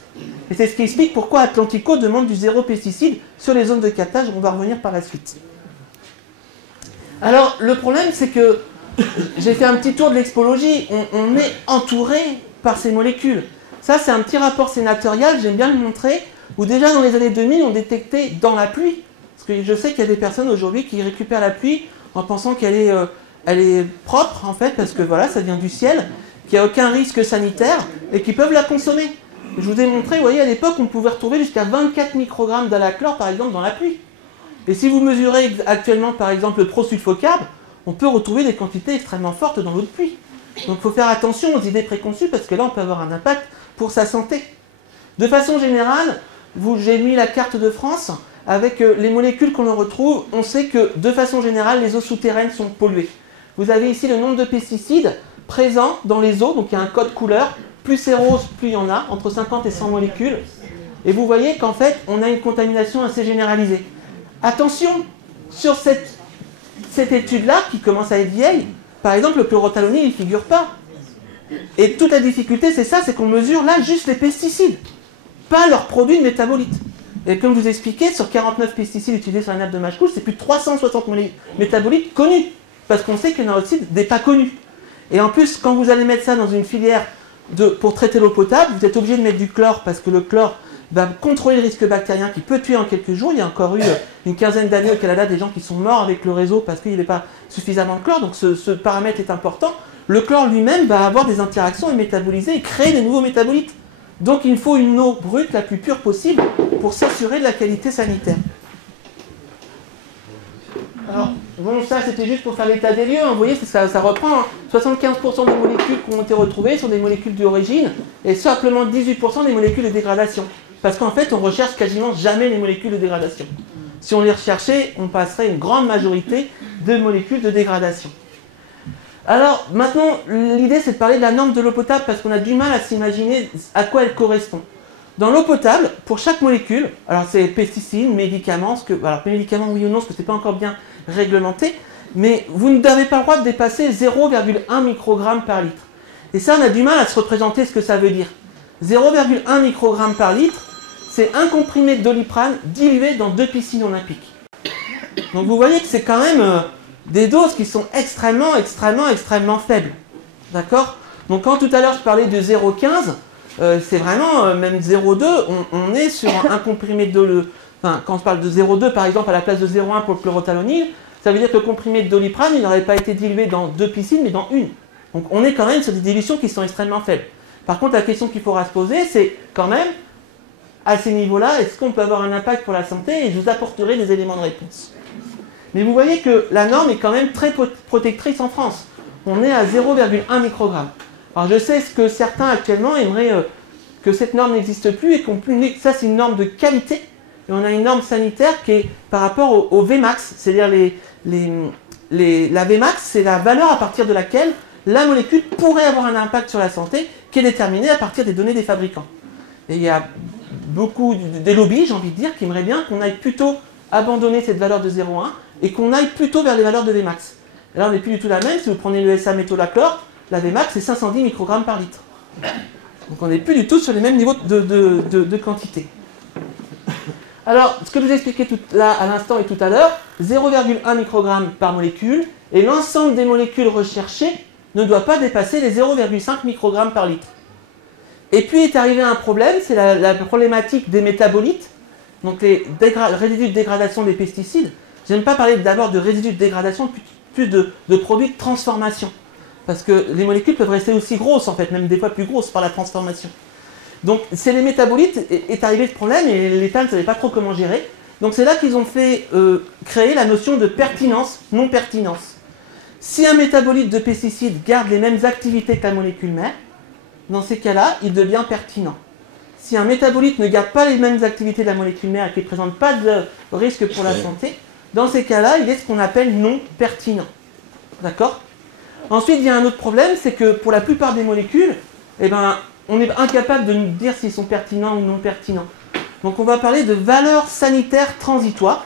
Et c'est ce qui explique pourquoi Atlantico demande du zéro pesticide sur les zones de captage, on va revenir par la suite. Alors le problème c'est que j'ai fait un petit tour de l'expologie, on est entouré par ces molécules. Ça c'est un petit rapport sénatorial, j'aime bien le montrer, où déjà dans les années 2000 on détectait dans la pluie, parce que je sais qu'il y a des personnes aujourd'hui qui récupèrent la pluie en pensant qu'elle est propre en fait, parce que voilà, ça vient du ciel, qu'il n'y a aucun risque sanitaire et qu'ils peuvent la consommer. Je vous ai montré, vous voyez, à l'époque, on pouvait retrouver jusqu'à 24 microgrammes d'alachlore, par exemple, dans la pluie. Et si vous mesurez actuellement, par exemple, le prosulfocarbe, on peut retrouver des quantités extrêmement fortes dans l'eau de pluie. Donc il faut faire attention aux idées préconçues, parce que là, on peut avoir un impact pour sa santé. De façon générale, j'ai mis la carte de France, avec les molécules qu'on en retrouve, on sait que, de façon générale, les eaux souterraines sont polluées. Vous avez ici le nombre de pesticides présents dans les eaux, donc il y a un code couleur. Plus c'est rose, plus il y en a, entre 50 et 100 molécules. Et vous voyez qu'en fait, on a une contamination assez généralisée. Attention, sur cette étude-là, qui commence à être vieille, par exemple, le chlorothalonil, il ne figure pas. Et toute la difficulté, c'est ça, c'est qu'on mesure là juste les pesticides, pas leurs produits de métabolites. Et comme je vous expliquais, sur 49 pesticides utilisés sur la nappe de match couche, c'est plus de 360 métabolites connus, parce qu'on sait qu'il y en a aussi des pas connus. Et en plus, quand vous allez mettre ça dans une filière pour traiter l'eau potable, vous êtes obligé de mettre du chlore, parce que le chlore va contrôler le risque bactérien qui peut tuer en quelques jours. Il y a encore eu une quinzaine d'années au Canada des gens qui sont morts avec le réseau parce qu'il n'y avait pas suffisamment de chlore, donc ce paramètre est important. Le chlore lui-même va avoir des interactions et métaboliser et créer des nouveaux métabolites. Donc il faut une eau brute la plus pure possible pour s'assurer de la qualité sanitaire. Alors, bon, ça c'était juste pour faire l'état des lieux, hein. Vous voyez, ça reprend, hein. 75% des molécules qui ont été retrouvées sont des molécules d'origine et simplement 18% des molécules de dégradation. Parce qu'en fait, on recherche quasiment jamais les molécules de dégradation. Si on les recherchait, on passerait une grande majorité de molécules de dégradation. Alors, maintenant, l'idée c'est de parler de la norme de l'eau potable parce qu'on a du mal à s'imaginer à quoi elle correspond. Dans l'eau potable, pour chaque molécule, alors c'est pesticides, médicaments, alors médicaments oui ou non, parce que c'est pas encore bien réglementé, mais vous n'avez pas le droit de dépasser 0,1 microgramme par litre. Et ça, on a du mal à se représenter ce que ça veut dire. 0,1 microgramme par litre, c'est un comprimé de Doliprane dilué dans 2 piscines olympiques. Donc vous voyez que c'est quand même des doses qui sont extrêmement faibles. D'accord? Donc quand tout à l'heure je parlais de 0,15, c'est vraiment, même 0,2, on est sur un comprimé de... Enfin, quand je parle de 0,2 par exemple à la place de 0,1 pour le chlorothalonil, ça veut dire que le comprimé de Doliprane, il n'aurait pas été dilué dans 2 piscines, mais dans une. Donc on est quand même sur des dilutions qui sont extrêmement faibles. Par contre, la question qu'il faudra se poser, c'est quand même, à ces niveaux-là, est-ce qu'on peut avoir un impact pour la santé? Et je vous apporterai des éléments de réponse. Mais vous voyez que la norme est quand même très protectrice en France. On est à 0,1 microgramme. Alors je sais que certains actuellement aimeraient que cette norme n'existe plus et qu'on puisse... Ça c'est une norme de qualité. Et on a une norme sanitaire qui est par rapport au Vmax. C'est-à-dire la Vmax, c'est la valeur à partir de laquelle la molécule pourrait avoir un impact sur la santé qui est déterminée à partir des données des fabricants. Et il y a beaucoup des lobbies, j'ai envie de dire, qui aimeraient bien qu'on aille plutôt abandonner cette valeur de 0,1 et qu'on aille plutôt vers les valeurs de Vmax. Et là, on n'est plus du tout la même. Si vous prenez le SA-métolachlore, la Vmax, c'est 510 microgrammes par litre. Donc on n'est plus du tout sur les mêmes niveaux de quantité. Alors, ce que je vous ai expliqué là à l'instant et tout à l'heure, 0,1 microgramme par molécule, et l'ensemble des molécules recherchées ne doit pas dépasser les 0,5 microgrammes par litre. Et puis est arrivé un problème, c'est la problématique des métabolites, donc les résidus de dégradation des pesticides. J'aime pas parler d'abord de résidus de dégradation, plus de produits de transformation. Parce que les molécules peuvent rester aussi grosses, en fait, même des fois plus grosses par la transformation. Donc, c'est les métabolites, est arrivé ce problème, et l'État ne savait pas trop comment gérer. Donc, c'est là qu'ils ont fait créer la notion de pertinence, non-pertinence. Si un métabolite de pesticide garde les mêmes activités que la molécule mère, dans ces cas-là, il devient pertinent. Si un métabolite ne garde pas les mêmes activités de la molécule mère et qu'il ne présente pas de risque pour la santé, dans ces cas-là, il est ce qu'on appelle non pertinent. D'accord ? Ensuite, il y a un autre problème, c'est que pour la plupart des molécules, on est incapable de nous dire s'ils sont pertinents ou non pertinents. Donc on va parler de valeurs sanitaires transitoires.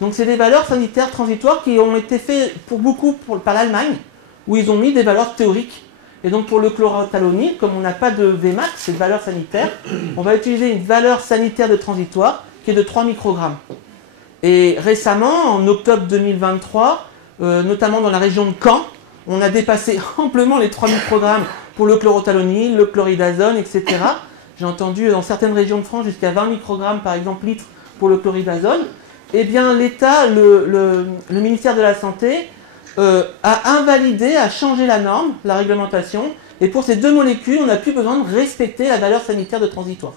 Donc c'est des valeurs sanitaires transitoires qui ont été faites pour beaucoup par l'Allemagne, où ils ont mis des valeurs théoriques. Et donc pour le chlorothalonil, comme on n'a pas de Vmax, c'est de valeur sanitaire, on va utiliser une valeur sanitaire de transitoire qui est de 3 microgrammes. Et récemment, en octobre 2023, notamment dans la région de Caen, on a dépassé amplement les 3 microgrammes pour le chlorothalonil, le chloridazone, etc. J'ai entendu dans certaines régions de France jusqu'à 20 microgrammes par exemple litre pour le chloridazone. Eh bien l'État, le ministère de la Santé a invalidé, a changé la norme, la réglementation, et pour ces deux molécules, on n'a plus besoin de respecter la valeur sanitaire de transitoire.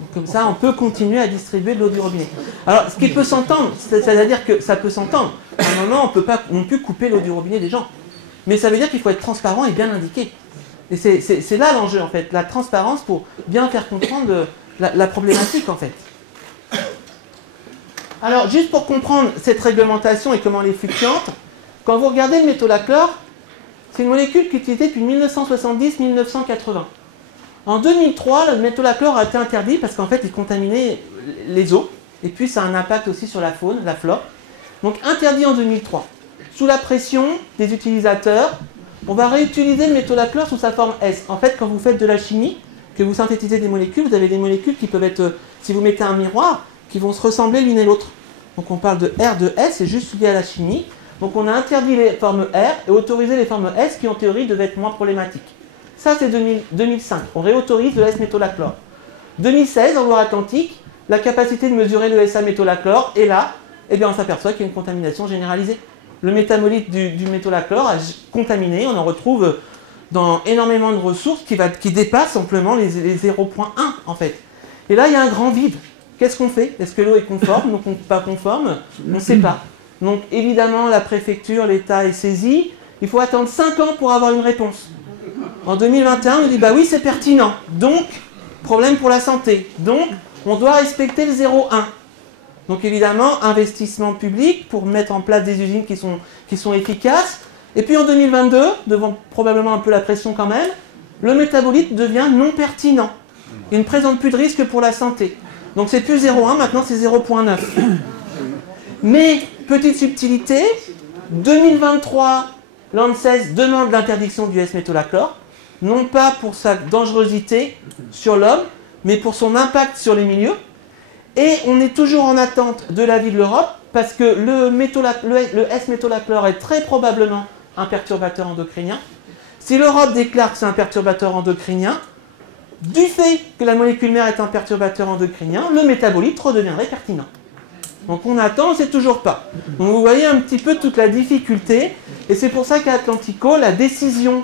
Donc, comme ça, on peut continuer à distribuer de l'eau du robinet. Alors, ce qui peut s'entendre, c'est-à-dire que ça peut s'entendre. À un moment, on ne peut pas non plus couper l'eau du robinet des gens. Mais ça veut dire qu'il faut être transparent et bien indiqué. Et c'est là l'enjeu, en fait, la transparence pour bien faire comprendre la problématique, en fait. Alors, juste pour comprendre cette réglementation et comment elle est fluctuante, quand vous regardez le métolachlore, c'est une molécule qui est utilisée depuis 1970-1980. En 2003, le métolachlore a été interdit parce qu'en fait, il contaminait les eaux. Et puis, ça a un impact aussi sur la faune, la flore. Donc, interdit en 2003. Sous la pression des utilisateurs, on va réutiliser le métolachlore sous sa forme S. En fait, quand vous faites de la chimie, que vous synthétisez des molécules, vous avez des molécules qui peuvent être, si vous mettez un miroir, qui vont se ressembler l'une et l'autre. Donc on parle de R, de S, c'est juste lié à la chimie. Donc on a interdit les formes R et autorisé les formes S qui en théorie devaient être moins problématiques. Ça c'est 2005, on réautorise le S-métolachlore. 2016, en Loire-Atlantique, la capacité de mesurer le SA-métolachlore, et là, eh bien, on s'aperçoit qu'il y a une contamination généralisée. Le métabolite du métolachlore a contaminé, on en retrouve dans énormément de ressources qui dépassent amplement les 0,1 en fait. Et là, il y a un grand vide. Qu'est-ce qu'on fait? Est-ce que l'eau est conforme, donc pas conforme? On ne sait pas. Donc évidemment, la préfecture, l'État est saisi. Il faut attendre 5 ans pour avoir une réponse. En 2021, on nous dit bah oui, c'est pertinent. Donc, problème pour la santé. Donc, on doit respecter le 0,1. Donc évidemment, investissement public pour mettre en place des usines qui sont efficaces. Et puis en 2022, devant probablement un peu la pression quand même, le métabolite devient non pertinent. Il ne présente plus de risque pour la santé. Donc c'est plus 0,1, maintenant c'est 0,9. Mais, petite subtilité, 2023, l'ANSES demande l'interdiction du S-métolachlore, non pas pour sa dangerosité sur l'homme, mais pour son impact sur les milieux. Et on est toujours en attente de l'avis de l'Europe, parce que le S-métolachlore est très probablement un perturbateur endocrinien. Si l'Europe déclare que c'est un perturbateur endocrinien, du fait que la molécule mère est un perturbateur endocrinien, le métabolite redeviendrait pertinent. Donc on attend, on ne sait toujours pas. Donc vous voyez un petit peu toute la difficulté, et c'est pour ça qu'à Atlantico, la décision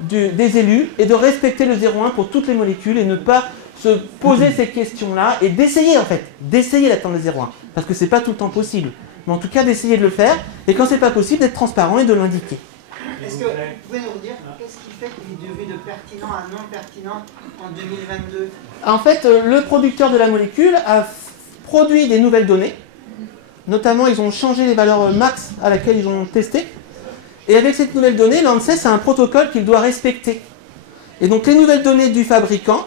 des élus est de respecter le 0,1 pour toutes les molécules et ne pas se poser ces questions-là et d'essayer d'atteindre le 0,1. Parce que c'est pas tout le temps possible. Mais en tout cas d'essayer de le faire, et quand c'est pas possible, d'être transparent et de l'indiquer. Est-ce que vous pouvez nous dire qu'est-ce qui fait qu'il est devenu de pertinent à non pertinent en 2022? En fait, le producteur de la molécule a produit des nouvelles données. Notamment, ils ont changé les valeurs max à laquelle ils ont testé. Et avec cette nouvelle donnée, l'ANSES a un protocole qu'il doit respecter. Et donc les nouvelles données du fabricant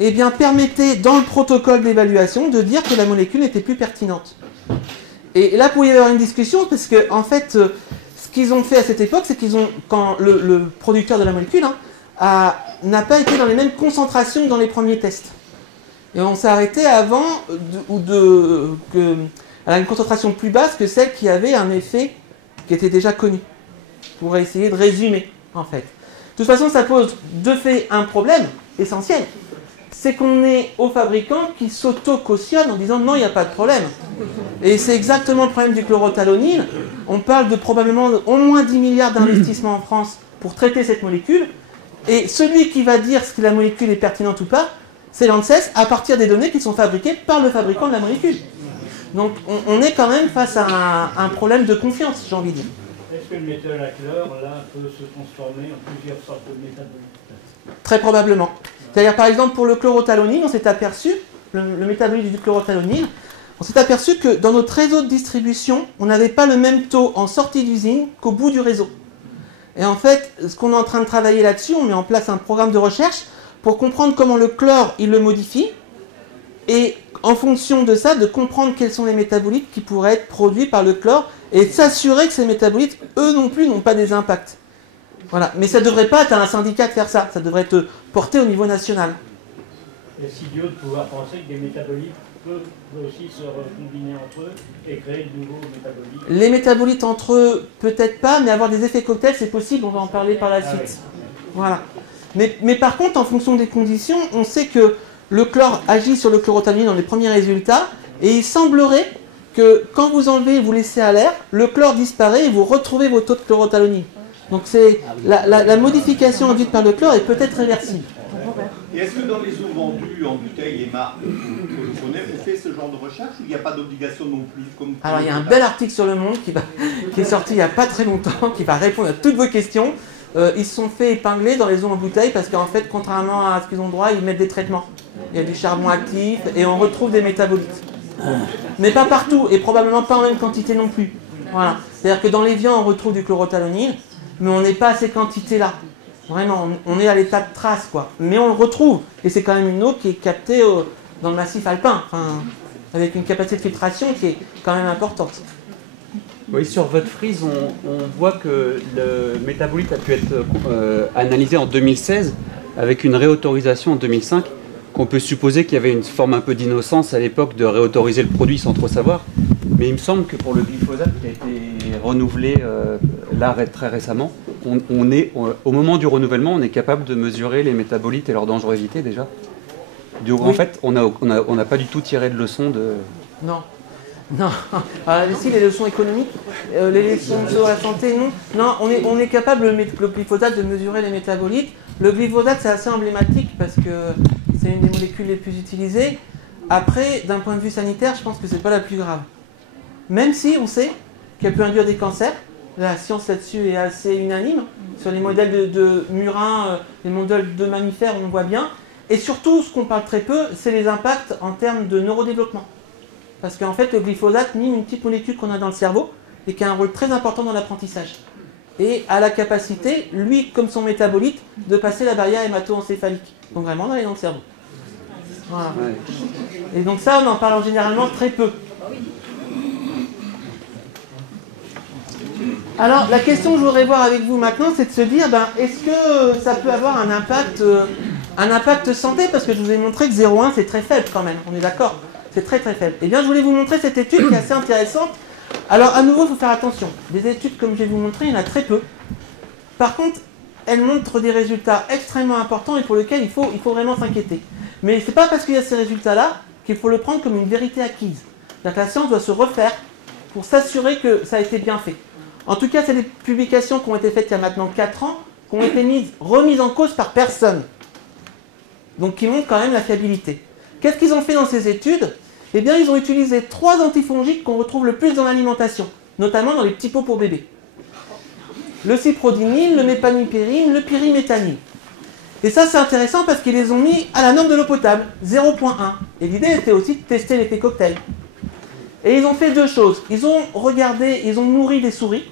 eh bien, permettaient dans le protocole d'évaluation de dire que la molécule n'était plus pertinente. Et là, pour y avoir une discussion, parce que en fait, ce qu'ils ont fait à cette époque, c'est qu'ils ont, quand le producteur de la molécule n'a pas été dans les mêmes concentrations que dans les premiers tests. Et on s'est arrêté avant à une concentration plus basse que celle qui avait un effet qui était déjà connu. Pour essayer de résumer, en fait. De toute façon, ça pose de fait un problème essentiel. C'est qu'on est au fabricant qui s'auto-cautionne en disant non, il n'y a pas de problème. Et c'est exactement le problème du chlorothalonil. On parle de probablement au moins 10 milliards d'investissements en France pour traiter cette molécule. Et celui qui va dire si la molécule est pertinente ou pas, c'est l'ANSES à partir des données qui sont fabriquées par le fabricant de la molécule. Donc on est quand même face à un problème de confiance, j'ai envie de dire. Est-ce que le métolachlore, là, peut se transformer en plusieurs sortes de métabolites? Très probablement. C'est-à-dire, par exemple, pour le chlorothalonil, on s'est aperçu, le métabolite du chlorothalonil, on s'est aperçu que dans notre réseau de distribution, on n'avait pas le même taux en sortie d'usine qu'au bout du réseau. Et en fait, ce qu'on est en train de travailler là-dessus, on met en place un programme de recherche pour comprendre comment le chlore, il le modifie, et en fonction de ça, de comprendre quels sont les métabolites qui pourraient être produits par le chlore, et de s'assurer que ces métabolites, eux non plus, n'ont pas des impacts. Voilà. Mais ça ne devrait pas être à un syndicat de faire ça, ça devrait être porté au niveau national. Est-ce idiot de pouvoir penser que des métabolites peuvent aussi se combiner entre eux et créer de nouveaux métabolites? Les métabolites entre eux, peut-être pas, mais avoir des effets cocktails, c'est possible, on va en parler par la suite. Ouais. Voilà. Mais par contre, en fonction des conditions, on sait que le chlore agit sur le chlorothalonil dans les premiers résultats, et il semblerait que quand vous enlevez et vous laissez à l'air, le chlore disparaît et vous retrouvez vos taux de chlorothalonil. Donc c'est la modification induite par le chlore est peut-être réversible. Et est-ce que dans les eaux vendues en bouteilles et marques que je connais, on fait ce genre de recherche ou il n'y a pas d'obligation non plus comme... Alors il y a un bel article sur Le Monde qui est sorti il n'y a pas très longtemps, qui va répondre à toutes vos questions. Ils se sont fait épingler dans les eaux en bouteille parce qu'en fait, contrairement à ce qu'ils ont droit, ils mettent des traitements. Il y a du charbon actif et on retrouve des métabolites. Mais pas partout et probablement pas en même quantité non plus. Voilà. C'est-à-dire que dans les viandes, on retrouve du chlorothalonil, mais on n'est pas à ces quantités-là. Vraiment, on est à l'état de trace, quoi. Mais on le retrouve. Et c'est quand même une eau qui est captée dans le massif alpin, avec une capacité de filtration qui est quand même importante. Oui, sur votre frise, on voit que le métabolite a pu être analysé en 2016 avec une réautorisation en 2005, qu'on peut supposer qu'il y avait une forme un peu d'innocence à l'époque de réautoriser le produit sans trop savoir. Mais il me semble que pour le glyphosate qui a été renouvelé là très récemment, au moment du renouvellement, on est capable de mesurer les métabolites et leur dangerosité déjà. En fait, on n'a pas du tout tiré de leçons de... Non. Non. Alors, si, les leçons économiques, les leçons sur la santé, non. Non, on est capable, le glyphosate, de mesurer les métabolites. Le glyphosate, c'est assez emblématique parce que c'est une des molécules les plus utilisées. Après, d'un point de vue sanitaire, je pense que c'est pas la plus grave. Même si on sait qu'elle peut induire des cancers. La science là-dessus est assez unanime. Sur les modèles de murins, les modèles de mammifères, on voit bien. Et surtout, ce qu'on parle très peu, c'est les impacts en termes de neurodéveloppement. Parce qu'en fait, le glyphosate mime une petite molécule qu'on a dans le cerveau et qui a un rôle très important dans l'apprentissage. Et a la capacité, lui, comme son métabolite, de passer la barrière hémato-encéphalique. Donc vraiment d'aller dans le cerveau. Voilà. Et donc ça, on en parle généralement très peu. Alors, la question que je voudrais voir avec vous maintenant, c'est de se dire, est-ce que ça peut avoir un impact santé? Parce que je vous ai montré que 0,1, c'est très faible quand même, on est d'accord? C'est très très faible. Eh bien, je voulais vous montrer cette étude qui est assez intéressante. Alors, à nouveau, il faut faire attention. Des études, comme je vais vous montrer, il y en a très peu. Par contre, elles montrent des résultats extrêmement importants et pour lesquels il faut vraiment s'inquiéter. Mais ce n'est pas parce qu'il y a ces résultats-là qu'il faut le prendre comme une vérité acquise. C'est-à-dire que la science doit se refaire pour s'assurer que ça a été bien fait. En tout cas, c'est des publications qui ont été faites il y a maintenant 4 ans, qui ont été remises en cause par personne. Donc, qui montrent quand même la fiabilité. Qu'est-ce qu'ils ont fait dans ces études? Eh bien, ils ont utilisé 3 antifongiques qu'on retrouve le plus dans l'alimentation, notamment dans les petits pots pour bébés. Le cyprodinil, le mépanimpérine, le pyriméthanil. Et ça, c'est intéressant parce qu'ils les ont mis à la norme de l'eau potable, 0,1. Et l'idée était aussi de tester l'effet cocktail. Et ils ont fait 2 choses. Ils ont nourri des souris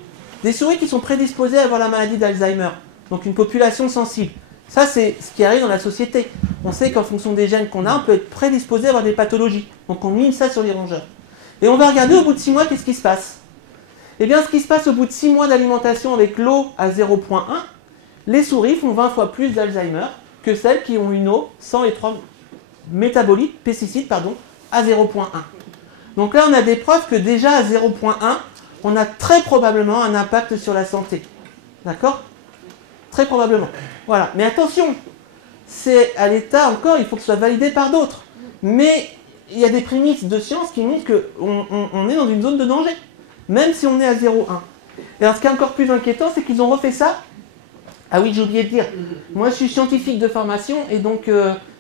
qui sont prédisposées à avoir la maladie d'Alzheimer, donc une population sensible. Ça, c'est ce qui arrive dans la société. On sait qu'en fonction des gènes qu'on a, on peut être prédisposé à avoir des pathologies. Donc on mime ça sur les rongeurs. Et on va regarder au bout de 6 mois, qu'est-ce qui se passe? Eh bien, ce qui se passe au bout de 6 mois d'alimentation avec l'eau à 0,1, les souris font 20 fois plus d'Alzheimer que celles qui ont une eau sans les 3 pesticides, à 0,1. Donc là, on a des preuves que déjà à 0,1, on a très probablement un impact sur la santé. D'accord? Très probablement. Voilà. Mais attention, c'est à l'état encore, il faut que ce soit validé par d'autres. Mais il y a des prémices de science qui montrent qu'on est dans une zone de danger, même si on est à 0,1. Et alors ce qui est encore plus inquiétant, c'est qu'ils ont refait ça. Ah oui, j'ai oublié de dire. Moi, je suis scientifique de formation, et donc,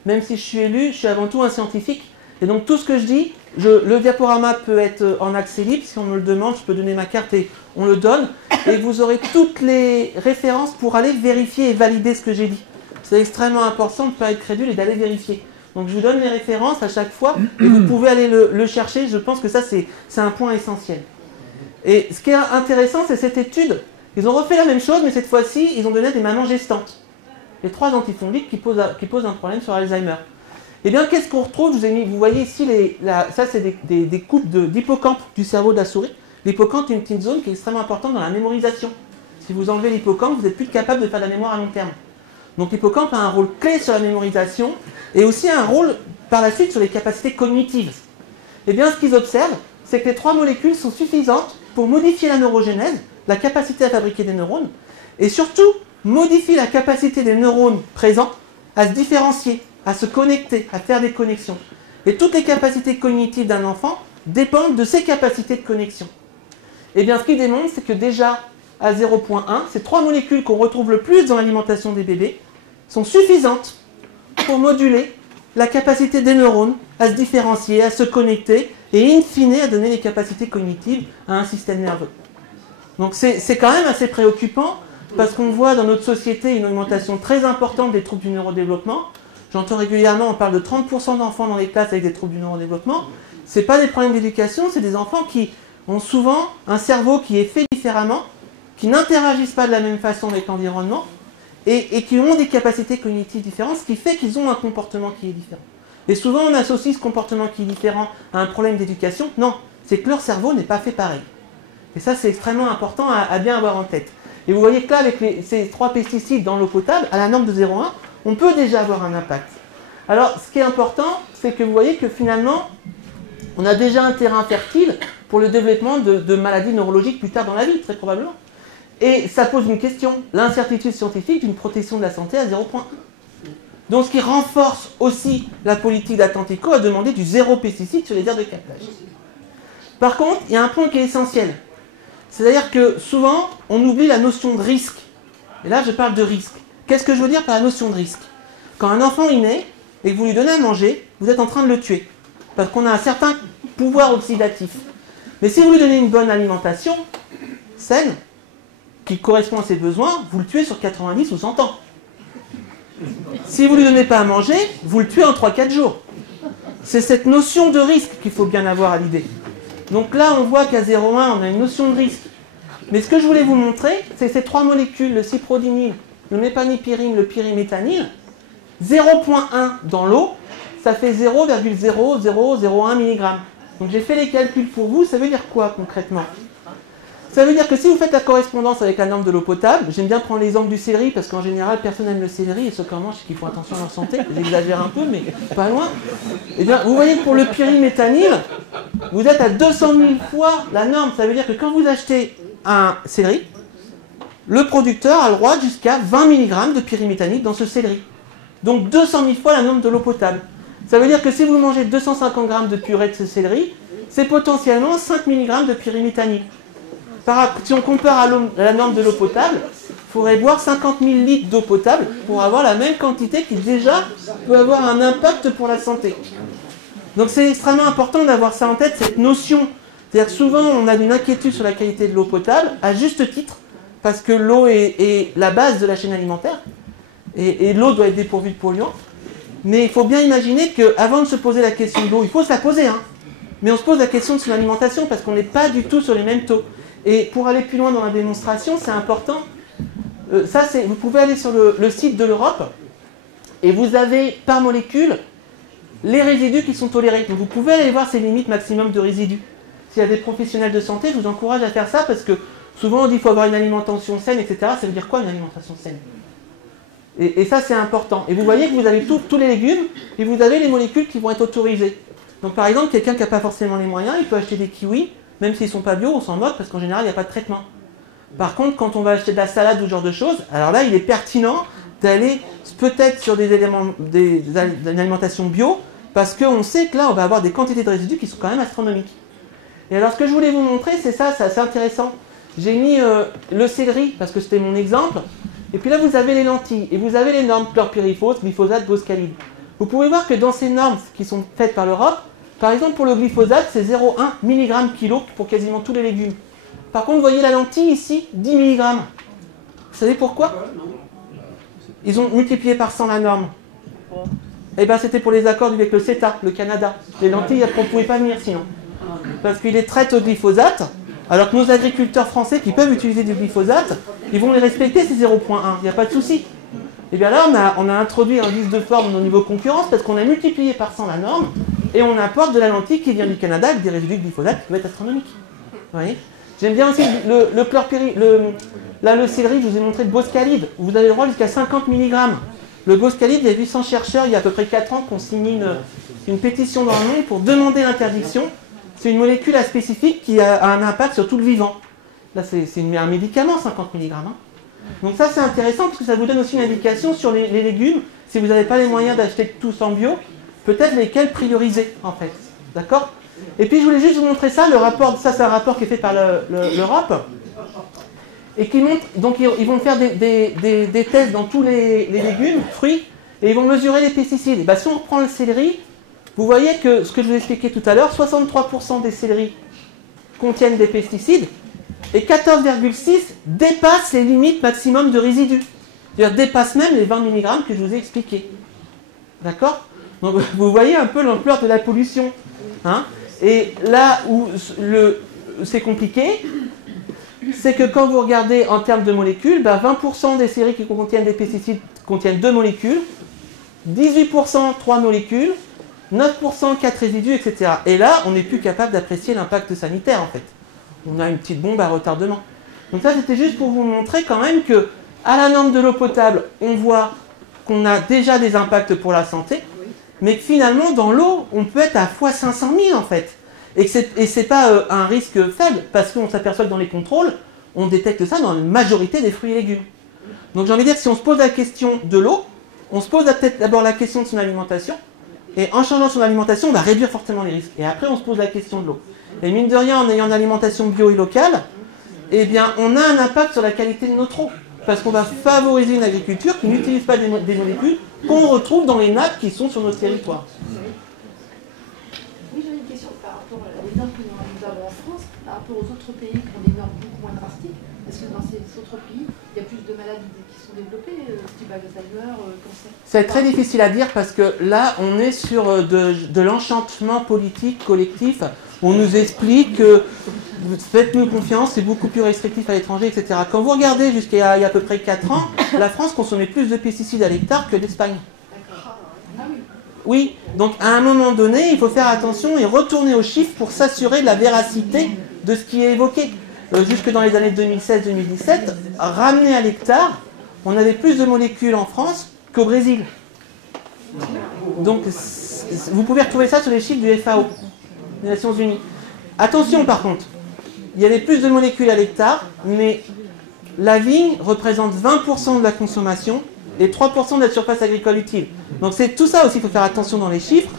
même si je suis élu, je suis avant tout un scientifique. Et donc, tout ce que je dis, le diaporama peut être en accès libre. Si on me le demande, je peux donner ma carte et on le donne. Et vous aurez toutes les références pour aller vérifier et valider ce que j'ai dit. C'est extrêmement important de ne pas être crédule et d'aller vérifier. Donc, je vous donne les références à chaque fois et vous pouvez aller le chercher. Je pense que ça, c'est un point essentiel. Et ce qui est intéressant, c'est cette étude. Ils ont refait la même chose, mais cette fois-ci, ils ont donné des mamans gestantes. Les 3 antifongiques qui posent un problème sur Alzheimer. Eh bien, qu'est-ce qu'on retrouve? Vous voyez ici, ça c'est des coupes d'hippocampe du cerveau de la souris. L'hippocampe est une petite zone qui est extrêmement importante dans la mémorisation. Si vous enlevez l'hippocampe, vous n'êtes plus capable de faire de la mémoire à long terme. Donc l'hippocampe a un rôle clé sur la mémorisation et aussi un rôle par la suite sur les capacités cognitives. Eh bien, ce qu'ils observent, c'est que les 3 molécules sont suffisantes pour modifier la neurogénèse, la capacité à fabriquer des neurones, et surtout modifient la capacité des neurones présents à se différencier, à se connecter, à faire des connexions. Et toutes les capacités cognitives d'un enfant dépendent de ses capacités de connexion. Et bien, ce qu'il démontre, c'est que déjà, à 0,1, ces 3 molécules qu'on retrouve le plus dans l'alimentation des bébés sont suffisantes pour moduler la capacité des neurones à se différencier, à se connecter, et in fine, à donner les capacités cognitives à un système nerveux. Donc c'est quand même assez préoccupant, parce qu'on voit dans notre société une augmentation très importante des troubles du neurodéveloppement. J'entends régulièrement, on parle de 30% d'enfants dans les classes avec des troubles du neurodéveloppement. Ce n'est pas des problèmes d'éducation, c'est des enfants qui ont souvent un cerveau qui est fait différemment, qui n'interagissent pas de la même façon avec l'environnement, et qui ont des capacités cognitives différentes, ce qui fait qu'ils ont un comportement qui est différent. Et souvent, on associe ce comportement qui est différent à un problème d'éducation. Non, c'est que leur cerveau n'est pas fait pareil. Et ça, c'est extrêmement important à bien avoir en tête. Et vous voyez que là, avec ces 3 pesticides dans l'eau potable, à la norme de 0,1, on peut déjà avoir un impact. Alors, ce qui est important, c'est que vous voyez que finalement, on a déjà un terrain fertile pour le développement de maladies neurologiques plus tard dans la vie, très probablement. Et ça pose une question, l'incertitude scientifique d'une protection de la santé à 0,1. Donc, ce qui renforce aussi la politique d'Atlantico à demander du 0 pesticide sur les aires de captage. Par contre, il y a un point qui est essentiel. C'est-à-dire que souvent, on oublie la notion de risque. Et là, je parle de risque. Qu'est-ce que je veux dire par la notion de risque? Quand un enfant est né et que vous lui donnez à manger, vous êtes en train de le tuer. Parce qu'on a un certain pouvoir oxydatif. Mais si vous lui donnez une bonne alimentation saine, qui correspond à ses besoins, vous le tuez sur 90 ou 100 ans. Si vous ne lui donnez pas à manger, vous le tuez en 3-4 jours. C'est cette notion de risque qu'il faut bien avoir à l'idée. Donc là, on voit qu'à 0,1, on a une notion de risque. Mais ce que je voulais vous montrer, c'est ces 3 molécules, le cyprodinil, le mépanipyrine, le pyriméthanil, 0,1 dans l'eau, ça fait 0,0001 mg. Donc j'ai fait les calculs pour vous, ça veut dire quoi concrètement? Ça veut dire que si vous faites la correspondance avec la norme de l'eau potable, j'aime bien prendre l'exemple du céleri, parce qu'en général, personne n'aime le céleri, et ceux qui en mangent, c'est qu'ils font attention à leur santé, j'exagère un peu, mais pas loin. Eh bien, vous voyez que pour le pyriméthanil, vous êtes à 200 000 fois la norme. Ça veut dire que quand vous achetez un céleri, le producteur a le droit jusqu'à 20 mg de pyriméthanil dans ce céleri. Donc 200 000 fois la norme de l'eau potable. Ça veut dire que si vous mangez 250 g de purée de ce céleri, c'est potentiellement 5 mg de pyriméthanil. Si on compare à la norme de l'eau potable, il faudrait boire 50 000 litres d'eau potable pour avoir la même quantité qui déjà peut avoir un impact pour la santé. Donc c'est extrêmement important d'avoir ça en tête, cette notion. C'est-à-dire que souvent on a une inquiétude sur la qualité de l'eau potable, à juste titre, parce que l'eau est la base de la chaîne alimentaire, et l'eau doit être dépourvue de polluants. Mais il faut bien imaginer qu'avant de se poser la question de l'eau, il faut se la poser, hein, mais on se pose la question de son alimentation, parce qu'on n'est pas du tout sur les mêmes taux. Et pour aller plus loin dans la démonstration, c'est important. Vous pouvez aller sur le site de l'Europe et vous avez par molécule les résidus qui sont tolérés. Donc vous pouvez aller voir ces limites maximum de résidus. S'il y a des professionnels de santé, je vous encourage à faire ça parce que souvent on dit qu'il faut avoir une alimentation saine, etc. Ça veut dire quoi une alimentation saine? Et ça c'est important. Et vous voyez que vous avez tous les légumes et vous avez les molécules qui vont être autorisées. Donc par exemple, quelqu'un qui n'a pas forcément les moyens, il peut acheter des kiwis. Même s'ils ne sont pas bio, on s'en moque parce qu'en général, il n'y a pas de traitement. Par contre, quand on va acheter de la salade ou ce genre de choses, alors là, il est pertinent d'aller peut-être sur une alimentation bio parce qu'on sait que là, on va avoir des quantités de résidus qui sont quand même astronomiques. Et alors, ce que je voulais vous montrer, c'est ça, c'est assez intéressant. J'ai mis le céleri parce que c'était mon exemple. Et puis là, vous avez les lentilles et vous avez les normes chlorpyrifos, glyphosate, boscalide. Vous pouvez voir que dans ces normes qui sont faites par l'Europe, par exemple, pour le glyphosate, c'est 0,1 mg/kg pour quasiment tous les légumes. Par contre, vous voyez la lentille ici, 10 mg. Vous savez pourquoi? Ils ont multiplié par 100 la norme. Eh bien, c'était pour les accords avec le CETA, le Canada. Les lentilles, on ne pouvait pas venir sinon. Parce qu'ils les traitent au glyphosate, alors que nos agriculteurs français qui peuvent utiliser du glyphosate, ils vont les respecter, ces 0,1. Il n'y a pas de souci. Et bien là, on a introduit un vice de forme au niveau concurrence parce qu'on a multiplié par 100 la norme et on apporte de la lentille qui vient du Canada avec des résidus de glyphosate qui peuvent être astronomiques. Vous voyez? J'aime bien aussi le céleri, je vous ai montré le boscalide. Vous avez le droit jusqu'à 50 mg. Le boscalide, il y a 800 chercheurs il y a à peu près 4 ans qui ont signé une pétition dans le monde pour demander l'interdiction. C'est une molécule spécifique qui a un impact sur tout le vivant. Là, c'est un médicament, 50 mg. Hein. Donc ça, c'est intéressant parce que ça vous donne aussi une indication sur les légumes. Si vous n'avez pas les moyens d'acheter tous en bio, peut-être lesquels prioriser, en fait. D'accord? Et puis, je voulais juste vous montrer ça. Le rapport, ça, c'est un rapport qui est fait par l'Europe. Et qui montre, donc ils vont faire des tests dans tous les légumes, fruits, et ils vont mesurer les pesticides. Et bien, si on reprend le céleri, vous voyez que ce que je vous ai expliqué tout à l'heure, 63% des céleris contiennent des pesticides, et 14,6 dépassent les limites maximum de résidus. C'est-à-dire dépassent même les 20 mg que je vous ai expliqué. D'accord? Donc vous voyez un peu l'ampleur de la pollution. Hein? Et là où c'est compliqué, c'est que quand vous regardez en termes de molécules, 20% des céleris qui contiennent des pesticides contiennent 2 molécules, 18% 3 molécules, 9% 4 résidus, etc. Et là, on n'est plus capable d'apprécier l'impact sanitaire en fait. On a une petite bombe à retardement. Donc ça, c'était juste pour vous montrer quand même que à la norme de l'eau potable, on voit qu'on a déjà des impacts pour la santé, mais que finalement, dans l'eau, on peut être à fois 500 000 en fait. Et c'est pas un risque faible, parce qu'on s'aperçoit que dans les contrôles, on détecte ça dans la majorité des fruits et légumes. Donc j'ai envie de dire que si on se pose la question de l'eau, on se pose peut-être d'abord la question de son alimentation, et en changeant son alimentation, on va réduire fortement les risques. Et après, on se pose la question de l'eau. Et mine de rien, en ayant une alimentation bio et locale, eh bien, on a un impact sur la qualité de notre eau. Parce qu'on va favoriser une agriculture qui n'utilise pas des molécules qu'on retrouve dans les nappes qui sont sur notre territoire. Oui, j'avais une question par rapport à les normes que nous avons en France, par rapport aux autres pays qui ont des normes beaucoup moins drastiques. Est-ce que dans ces autres pays, il y a plus de maladies qui sont développées, type Alzheimer, cancer? C'est très difficile à dire parce que là, on est sur de l'enchantement politique collectif. On nous explique que faites-nous confiance, c'est beaucoup plus restrictif à l'étranger, etc. Quand vous regardez jusqu'à il y a à peu près 4 ans, la France consommait plus de pesticides à l'hectare que l'Espagne. Oui, donc à un moment donné, il faut faire attention et retourner aux chiffres pour s'assurer de la véracité de ce qui est évoqué. Jusque dans les années 2016-2017, ramené à l'hectare, on avait plus de molécules en France qu'au Brésil. Donc vous pouvez retrouver ça sur les chiffres du FAO, des Nations Unies. Attention par contre, il y avait plus de molécules à l'hectare, mais la vigne représente 20% de la consommation et 3% de la surface agricole utile. Donc c'est tout ça aussi, il faut faire attention dans les chiffres.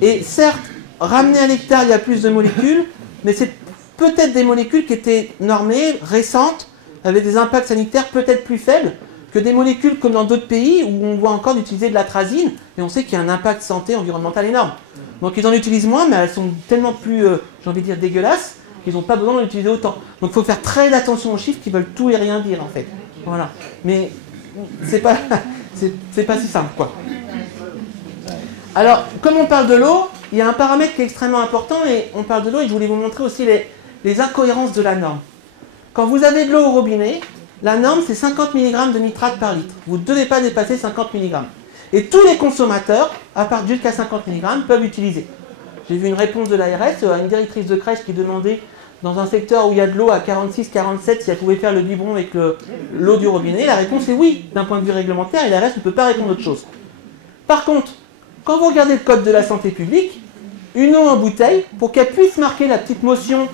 Et certes, ramener à l'hectare, il y a plus de molécules, mais c'est peut-être des molécules qui étaient normées, récentes, avec des impacts sanitaires peut-être plus faibles que des molécules comme dans d'autres pays où on voit encore d'utiliser de l'atrazine, et on sait qu'il y a un impact santé environnemental énorme. Donc ils en utilisent moins, mais elles sont tellement plus, j'ai envie de dire, dégueulasses, qu'ils n'ont pas besoin d'en utiliser autant. Donc il faut faire très attention aux chiffres qui veulent tout et rien dire en fait. Voilà. Mais c'est pas si simple quoi. Alors, comme on parle de l'eau, il y a un paramètre qui est extrêmement important, et on parle de l'eau, et je voulais vous montrer aussi les incohérences de la norme. Quand vous avez de l'eau au robinet, la norme c'est 50 mg de nitrate par litre. Vous ne devez pas dépasser 50 mg. Et tous les consommateurs, à part jusqu'à 50 mg, peuvent utiliser. J'ai vu une réponse de l'ARS à une directrice de crèche qui demandait, dans un secteur où il y a de l'eau à 46-47, si elle pouvait faire le biberon avec l'eau du robinet. La réponse est oui, d'un point de vue réglementaire, et l'ARS ne peut pas répondre autre chose. Par contre, quand vous regardez le code de la santé publique, une eau en bouteille, pour qu'elle puisse marquer la petite motion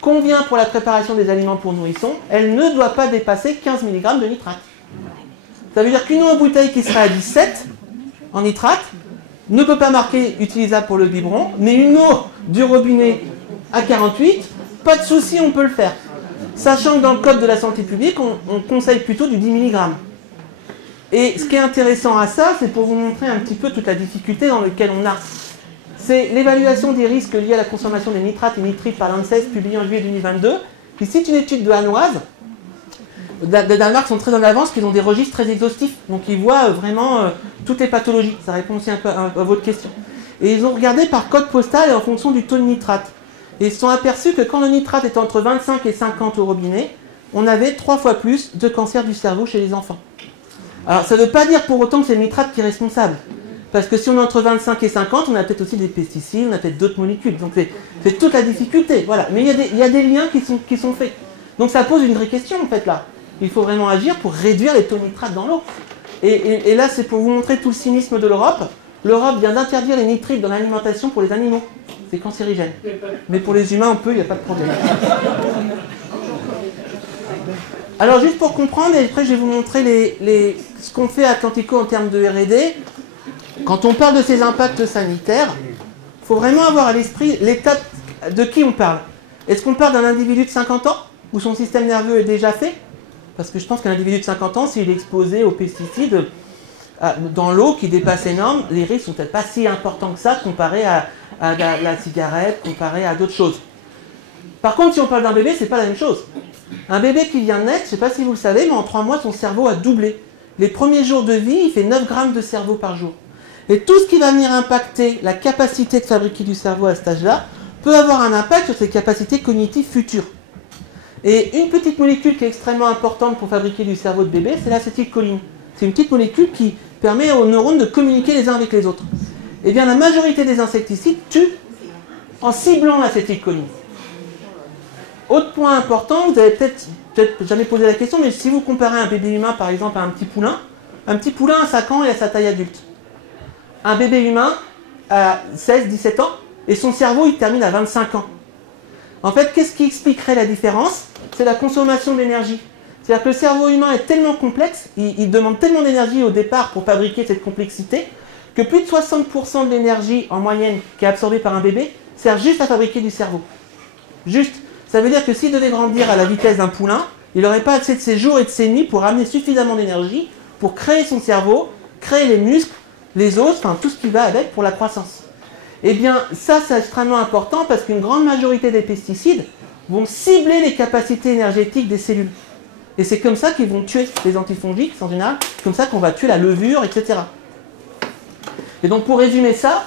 convient pour la préparation des aliments pour nourrissons, elle ne doit pas dépasser 15 mg de nitrate. Ça veut dire qu'une eau en bouteille qui serait à 17 en nitrate ne peut pas marquer utilisable pour le biberon, mais une eau du robinet à 48, pas de souci, on peut le faire. Sachant que dans le code de la santé publique, on conseille plutôt du 10 mg. Et ce qui est intéressant à ça, c'est pour vous montrer un petit peu toute la difficulté dans laquelle on a. C'est l'évaluation des risques liés à la consommation des nitrates et nitrites par l'ANSES, publiée en juillet 2022, qui cite une étude de Hanoise. De Danemark sont très en avance, qu'ils ont des registres très exhaustifs, donc ils voient vraiment toutes les pathologies. Ça répond aussi un peu à votre question. Et ils ont regardé par code postal et en fonction du taux de nitrate. Et ils se sont aperçus que quand le nitrate était entre 25 et 50 au robinet, on avait 3 fois plus de cancer du cerveau chez les enfants. Alors ça ne veut pas dire pour autant que c'est le nitrate qui est responsable. Parce que si on est entre 25 et 50, on a peut-être aussi des pesticides, on a peut-être d'autres molécules. Donc c'est toute la difficulté. Voilà. Mais il y a des liens qui sont faits. Donc ça pose une vraie question en fait là. Il faut vraiment agir pour réduire les taux de nitrate dans l'eau. Et là c'est pour vous montrer tout le cynisme de l'Europe. L'Europe vient d'interdire les nitrites dans l'alimentation pour les animaux. C'est cancérigène. Mais pour les humains on peut, il n'y a pas de problème. Alors juste pour comprendre, et après je vais vous montrer ce qu'on fait à Atlantico en termes de R&D. Quand on parle de ces impacts sanitaires, il faut vraiment avoir à l'esprit l'état de qui on parle. Est-ce qu'on parle d'un individu de 50 ans, où son système nerveux est déjà fait? Parce que je pense qu'un individu de 50 ans, s'il est exposé aux pesticides dans l'eau qui dépasse les normes, les risques sont peut-être pas si importants que ça comparé à la cigarette, comparé à d'autres choses. Par contre, si on parle d'un bébé, c'est pas la même chose. Un bébé qui vient de naître, je ne sais pas si vous le savez, mais en 3 mois, son cerveau a doublé. Les premiers jours de vie, il fait 9 grammes de cerveau par jour. Et tout ce qui va venir impacter la capacité de fabriquer du cerveau à cet âge-là peut avoir un impact sur ses capacités cognitives futures. Et une petite molécule qui est extrêmement importante pour fabriquer du cerveau de bébé, c'est l'acétylcholine. C'est une petite molécule qui permet aux neurones de communiquer les uns avec les autres. Eh bien, la majorité des insecticides tuent en ciblant l'acétylcholine. Autre point important, vous avez peut-être jamais posé la question, mais si vous comparez un bébé humain par exemple à un petit poulain à 5 ans et à sa taille adulte. Un bébé humain à 16-17 ans et son cerveau il termine à 25 ans. En fait, qu'est-ce qui expliquerait la différence? C'est la consommation d'énergie. C'est-à-dire que le cerveau humain est tellement complexe, il demande tellement d'énergie au départ pour fabriquer cette complexité, que plus de 60% de l'énergie en moyenne qui est absorbée par un bébé sert juste à fabriquer du cerveau. Juste. Ça veut dire que s'il devait grandir à la vitesse d'un poulain, il n'aurait pas assez de ses jours et de ses nuits pour amener suffisamment d'énergie pour créer son cerveau, créer les muscles, les os, enfin tout ce qui va avec pour la croissance. Eh bien, ça c'est extrêmement important parce qu'une grande majorité des pesticides vont cibler les capacités énergétiques des cellules. Et c'est comme ça qu'ils vont tuer les antifongiques, en général, c'est comme ça qu'on va tuer la levure, etc. Et donc pour résumer ça,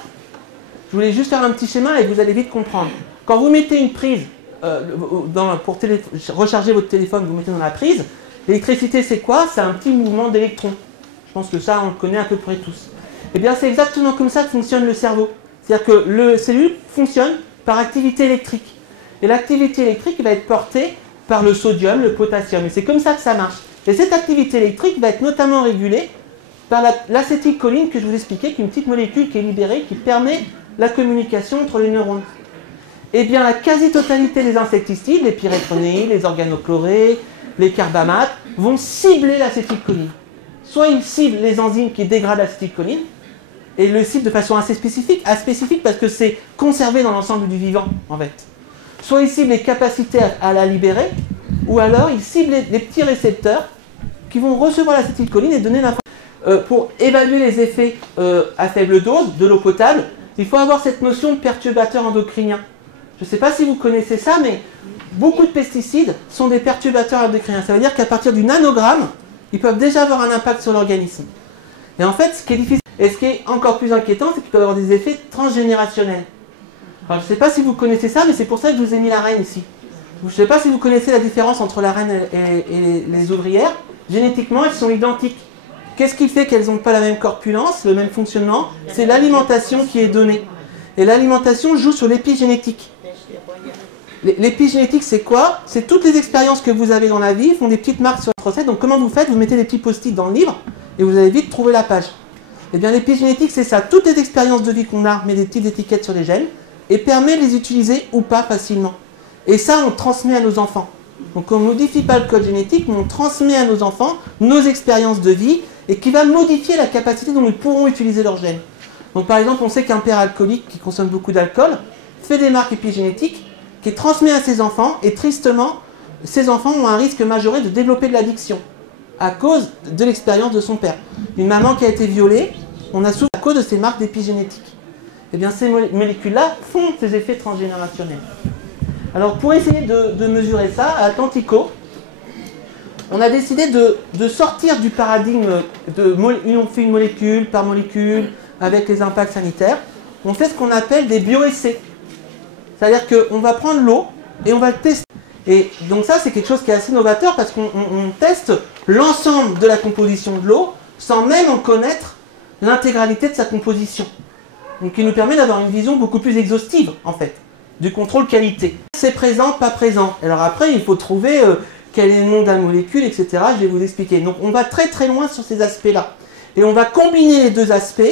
je voulais juste faire un petit schéma et vous allez vite comprendre. Quand vous mettez une prise, pour recharger votre téléphone, vous mettez dans la prise, l'électricité c'est quoi? C'est un petit mouvement d'électrons. Je pense que ça on le connaît à peu près tous. Et bien c'est exactement comme ça que fonctionne le cerveau. C'est-à-dire que le cellule fonctionne par activité électrique. Et l'activité électrique va être portée par le sodium, le potassium. Et c'est comme ça que ça marche. Et cette activité électrique va être notamment régulée par l'acétylcholine que je vous expliquais, qui est une petite molécule qui est libérée, qui permet la communication entre les neurones. Eh bien, la quasi-totalité des insecticides, les pyréthronéides, les organochlorés, les carbamates, vont cibler l'acétylcholine. Soit ils ciblent les enzymes qui dégradent l'acétylcholine, et le ciblent de façon assez spécifique parce que c'est conservé dans l'ensemble du vivant, en fait. Soit ils ciblent les capacités à la libérer, ou alors ils ciblent les petits récepteurs qui vont recevoir l'acétylcholine et donner l'information. Pour évaluer les effets à faible dose de l'eau potable, il faut avoir cette notion de perturbateur endocrinien. Je ne sais pas si vous connaissez ça, mais beaucoup de pesticides sont des perturbateurs endocriniens. Ça veut dire qu'à partir du nanogramme, ils peuvent déjà avoir un impact sur l'organisme. Et en fait, ce qui est difficile, et ce qui est encore plus inquiétant, c'est qu'ils peuvent avoir des effets transgénérationnels. Alors, je ne sais pas si vous connaissez ça, mais c'est pour ça que je vous ai mis la reine ici. Je ne sais pas si vous connaissez la différence entre la reine et les ouvrières. Génétiquement, elles sont identiques. Qu'est-ce qui fait qu'elles n'ont pas la même corpulence, le même fonctionnement? C'est l'alimentation qui est donnée. Et l'alimentation joue sur l'épigénétique. L'épigénétique, c'est quoi? C'est toutes les expériences que vous avez dans la vie, font des petites marques sur votre recette. Donc comment vous faites? Vous mettez des petits post-it dans le livre et vous allez vite trouver la page. Eh bien l'épigénétique, c'est ça. Toutes les expériences de vie qu'on a, met des petites étiquettes sur les gènes et permet de les utiliser ou pas facilement. Et ça, on transmet à nos enfants. Donc on ne modifie pas le code génétique, mais on transmet à nos enfants nos expériences de vie et qui va modifier la capacité dont ils pourront utiliser leurs gènes. Donc par exemple, on sait qu'un père alcoolique qui consomme beaucoup d'alcool fait des marques épigénétiques qui est transmis à ses enfants, et tristement, ces enfants ont un risque majoré de développer de l'addiction à cause de l'expérience de son père. Une maman qui a été violée, on a souffert à cause de ces marques d'épigénétique. Eh bien, ces molécules-là font ces effets transgénérationnels. Alors, pour essayer de mesurer ça, à Atlantico, on a décidé de sortir du paradigme on fait une molécule par molécule avec les impacts sanitaires. On fait ce qu'on appelle des bioessais. C'est-à-dire qu'on va prendre l'eau et on va le tester. Et donc ça, c'est quelque chose qui est assez novateur parce qu'on teste l'ensemble de la composition de l'eau sans même en connaître l'intégralité de sa composition. Donc qui nous permet d'avoir une vision beaucoup plus exhaustive, en fait, du contrôle qualité. C'est présent, pas présent. Alors après, il faut trouver quel est le nom de la molécule, etc. Je vais vous expliquer. Donc on va très très loin sur ces aspects-là. Et on va combiner les deux aspects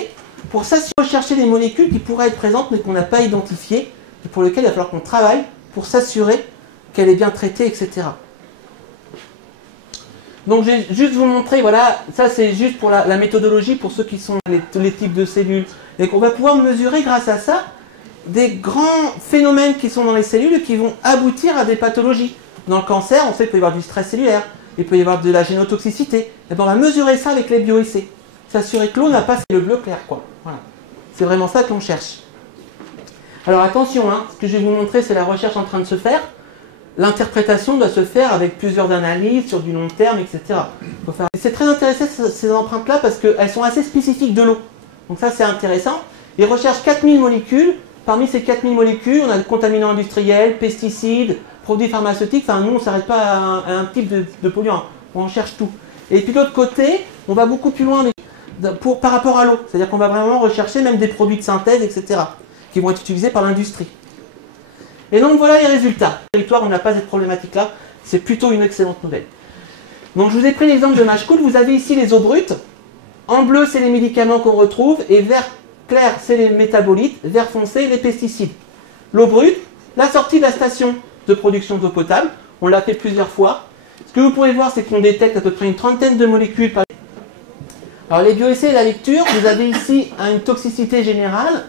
pour rechercher les molécules qui pourraient être présentes mais qu'on n'a pas identifiées, et pour lesquelles il va falloir qu'on travaille pour s'assurer qu'elle est bien traitée, etc. Donc je vais juste vous montrer, voilà, ça c'est juste pour la méthodologie, pour ceux qui sont les types de cellules. Et qu'on va pouvoir mesurer grâce à ça des grands phénomènes qui sont dans les cellules et qui vont aboutir à des pathologies. Dans le cancer, on sait qu'il peut y avoir du stress cellulaire, il peut y avoir de la génotoxicité. Et bien on va mesurer ça avec les bioessais. S'assurer que l'eau n'a pas le bleu clair, quoi. Voilà. C'est vraiment ça que l'on cherche. Alors attention, hein, ce que je vais vous montrer, c'est la recherche en train de se faire. L'interprétation doit se faire avec plusieurs analyses sur du long terme, etc. C'est très intéressant ces empreintes-là parce qu'elles sont assez spécifiques de l'eau. Donc ça c'est intéressant. Ils recherchent 4000 molécules. Parmi ces 4000 molécules, on a des contaminants industriels, pesticides, produits pharmaceutiques. Enfin nous on ne s'arrête pas à un type de polluant. On en cherche tout. Et puis de l'autre côté, on va beaucoup plus loin par rapport à l'eau. C'est-à-dire qu'on va vraiment rechercher même des produits de synthèse, etc. qui vont être utilisés par l'industrie. Et donc voilà les résultats. Sur le territoire, on n'a pas cette problématique-là, c'est plutôt une excellente nouvelle. Donc je vous ai pris l'exemple de Machecoul, vous avez ici les eaux brutes. En bleu, c'est les médicaments qu'on retrouve, et vert clair, c'est les métabolites, vert foncé, les pesticides. L'eau brute, la sortie de la station de production d'eau potable, on l'a fait plusieurs fois. Ce que vous pouvez voir, c'est qu'on détecte à peu près une trentaine de molécules par... Alors les bioessais et la lecture, vous avez ici une toxicité générale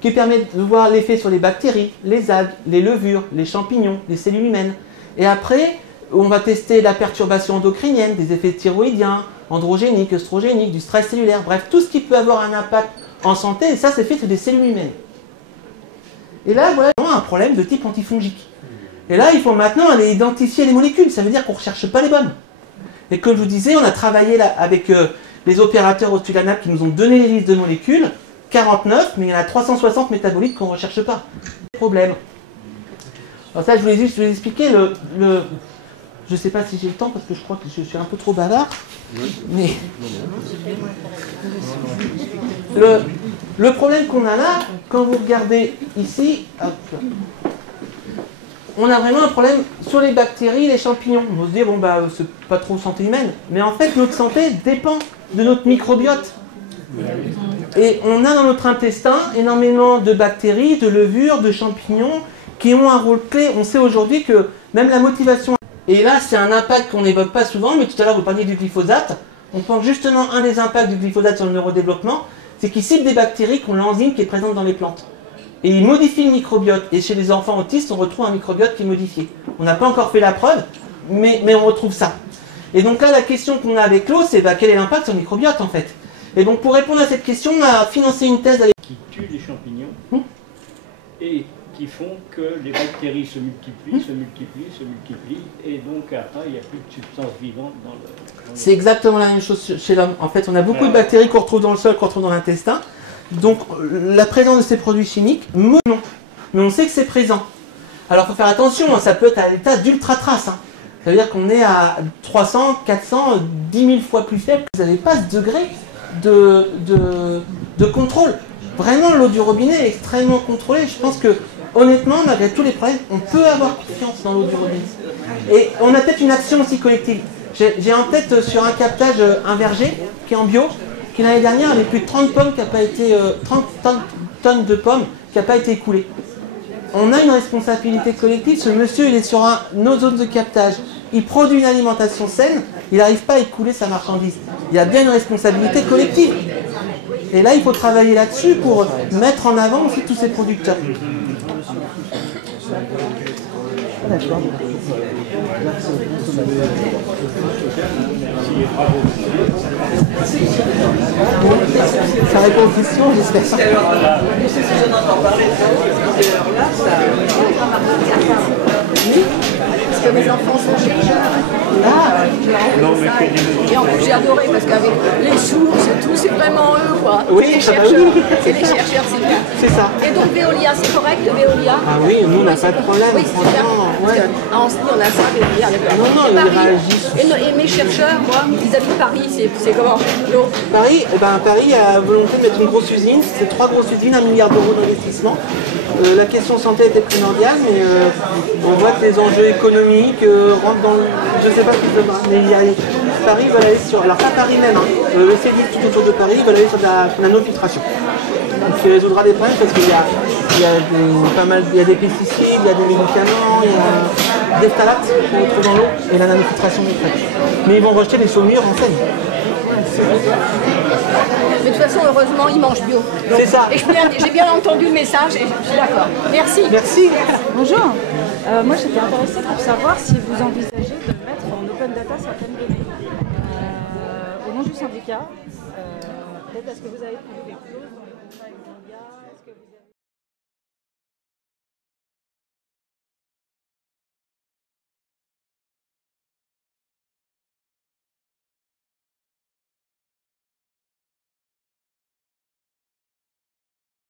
qui permet de voir l'effet sur les bactéries, les algues, les levures, les champignons, les cellules humaines. Et après, on va tester la perturbation endocrinienne, des effets thyroïdiens, androgéniques, œstrogéniques, du stress cellulaire, bref, tout ce qui peut avoir un impact en santé, et ça c'est fait sur des cellules humaines. Et là, voilà un problème de type antifongique. Et là, il faut maintenant aller identifier les molécules, ça veut dire qu'on ne recherche pas les bonnes. Et comme je vous disais, on a travaillé là avec les opérateurs au-dessus de la nappe qui nous ont donné les listes de molécules, 49, mais il y en a 360 métabolites qu'on ne recherche pas. Problème. Alors ça, je voulais juste vous expliquer je ne sais pas si j'ai le temps parce que je crois que je suis un peu trop bavard. Mais le problème qu'on a là, quand vous regardez ici, hop, on a vraiment un problème sur les bactéries, les champignons. On va se dire, bon bah c'est pas trop santé humaine. Mais en fait, notre santé dépend de notre microbiote. Et on a dans notre intestin énormément de bactéries, de levures, de champignons qui ont un rôle clé. On sait aujourd'hui que même la motivation... Et là, c'est un impact qu'on n'évoque pas souvent, mais tout à l'heure, vous parliez du glyphosate. On pense justement un des impacts du glyphosate sur le neurodéveloppement, c'est qu'il cible des bactéries qui ont l'enzyme qui est présente dans les plantes. Et il modifie le microbiote. Et chez les enfants autistes, on retrouve un microbiote qui est modifié. On n'a pas encore fait la preuve, mais on retrouve ça. Et donc là, la question qu'on a avec l'eau, c'est quel est l'impact sur le microbiote en fait. Et donc pour répondre à cette question, on a financé une thèse avec... Qui tue les champignons et qui font que les bactéries se multiplient, et donc après, il n'y a plus de substances vivantes dans le... C'est exactement la même chose chez l'homme. En fait, on a beaucoup de bactéries qu'on retrouve dans le sol, qu'on retrouve dans l'intestin. Donc, la présence de ces produits chimiques, non. Mais on sait que c'est présent. Alors, il faut faire attention, ça peut être à l'état d'ultra-trace. Ça veut dire qu'on est à 300, 400, 10 000 fois plus faible. Vous n'avez pas ce degré de contrôle. Vraiment, l'eau du robinet est extrêmement contrôlée. Je pense que, honnêtement, malgré tous les problèmes, on peut avoir confiance dans l'eau du robinet. Et on a peut-être une action aussi collective. J'ai en tête sur un captage un verger qui est en bio, qui l'année dernière avait plus de 30 pommes qui n'a pas été 30 tonnes de pommes qui n'a pas été écoulées. On a une responsabilité collective. Ce monsieur, il est sur nos zones de captage. Il produit une alimentation saine. Il n'arrive pas à écouler sa marchandise. Il y a bien une responsabilité collective. Et là, il faut travailler là-dessus pour mettre en avant aussi tous ces producteurs. D'accord. Ça répond aux questions, j'espère. Je n'entends parler de cette heure-là, parce que mes enfants sont chercheurs. Et en plus j'ai adoré parce qu'avec les sources et tout, c'est vraiment eux quoi. Oui, les chercheurs, c'est les chercheurs, c'est tout. C'est ça. Et donc Veolia, c'est correct Veolia? Ah oui, nous on n'a pas de problème. Oui, c'est bien. En Anceny, on a ça, Veolia. Non, ils réagissent. Et mes chercheurs, moi, ils habitent Paris, c'est comment l'eau? Paris, Paris a volonté de mettre une grosse usine, c'est 3 grosses usines, 1 milliard d'euros d'investissement. La question santé était primordiale, mais on voit que les enjeux économiques rentrent dans le... Je ne sais pas ce qu'ils veulent, mais Paris va aller sur... Alors pas Paris même, le CEDIC tout autour de Paris va aller sur de la nanofiltration. Donc ça résoudra des problèmes parce qu'il y a des pesticides, il y a des médicaments, il y a des phtalates qu'on retrouve dans l'eau et la nanofiltration est faite. Mais ils vont rejeter les saumures en scène. Mais de toute façon, heureusement, ils mangent bio. C'est ça. Et j'ai bien entendu le message et je suis d'accord. Merci. Merci. Bonjour. Moi, j'étais intéressée pour savoir si vous envisagez de mettre en open data certaines données. Au nom du syndicat, peut-être est-ce que vous avez prévu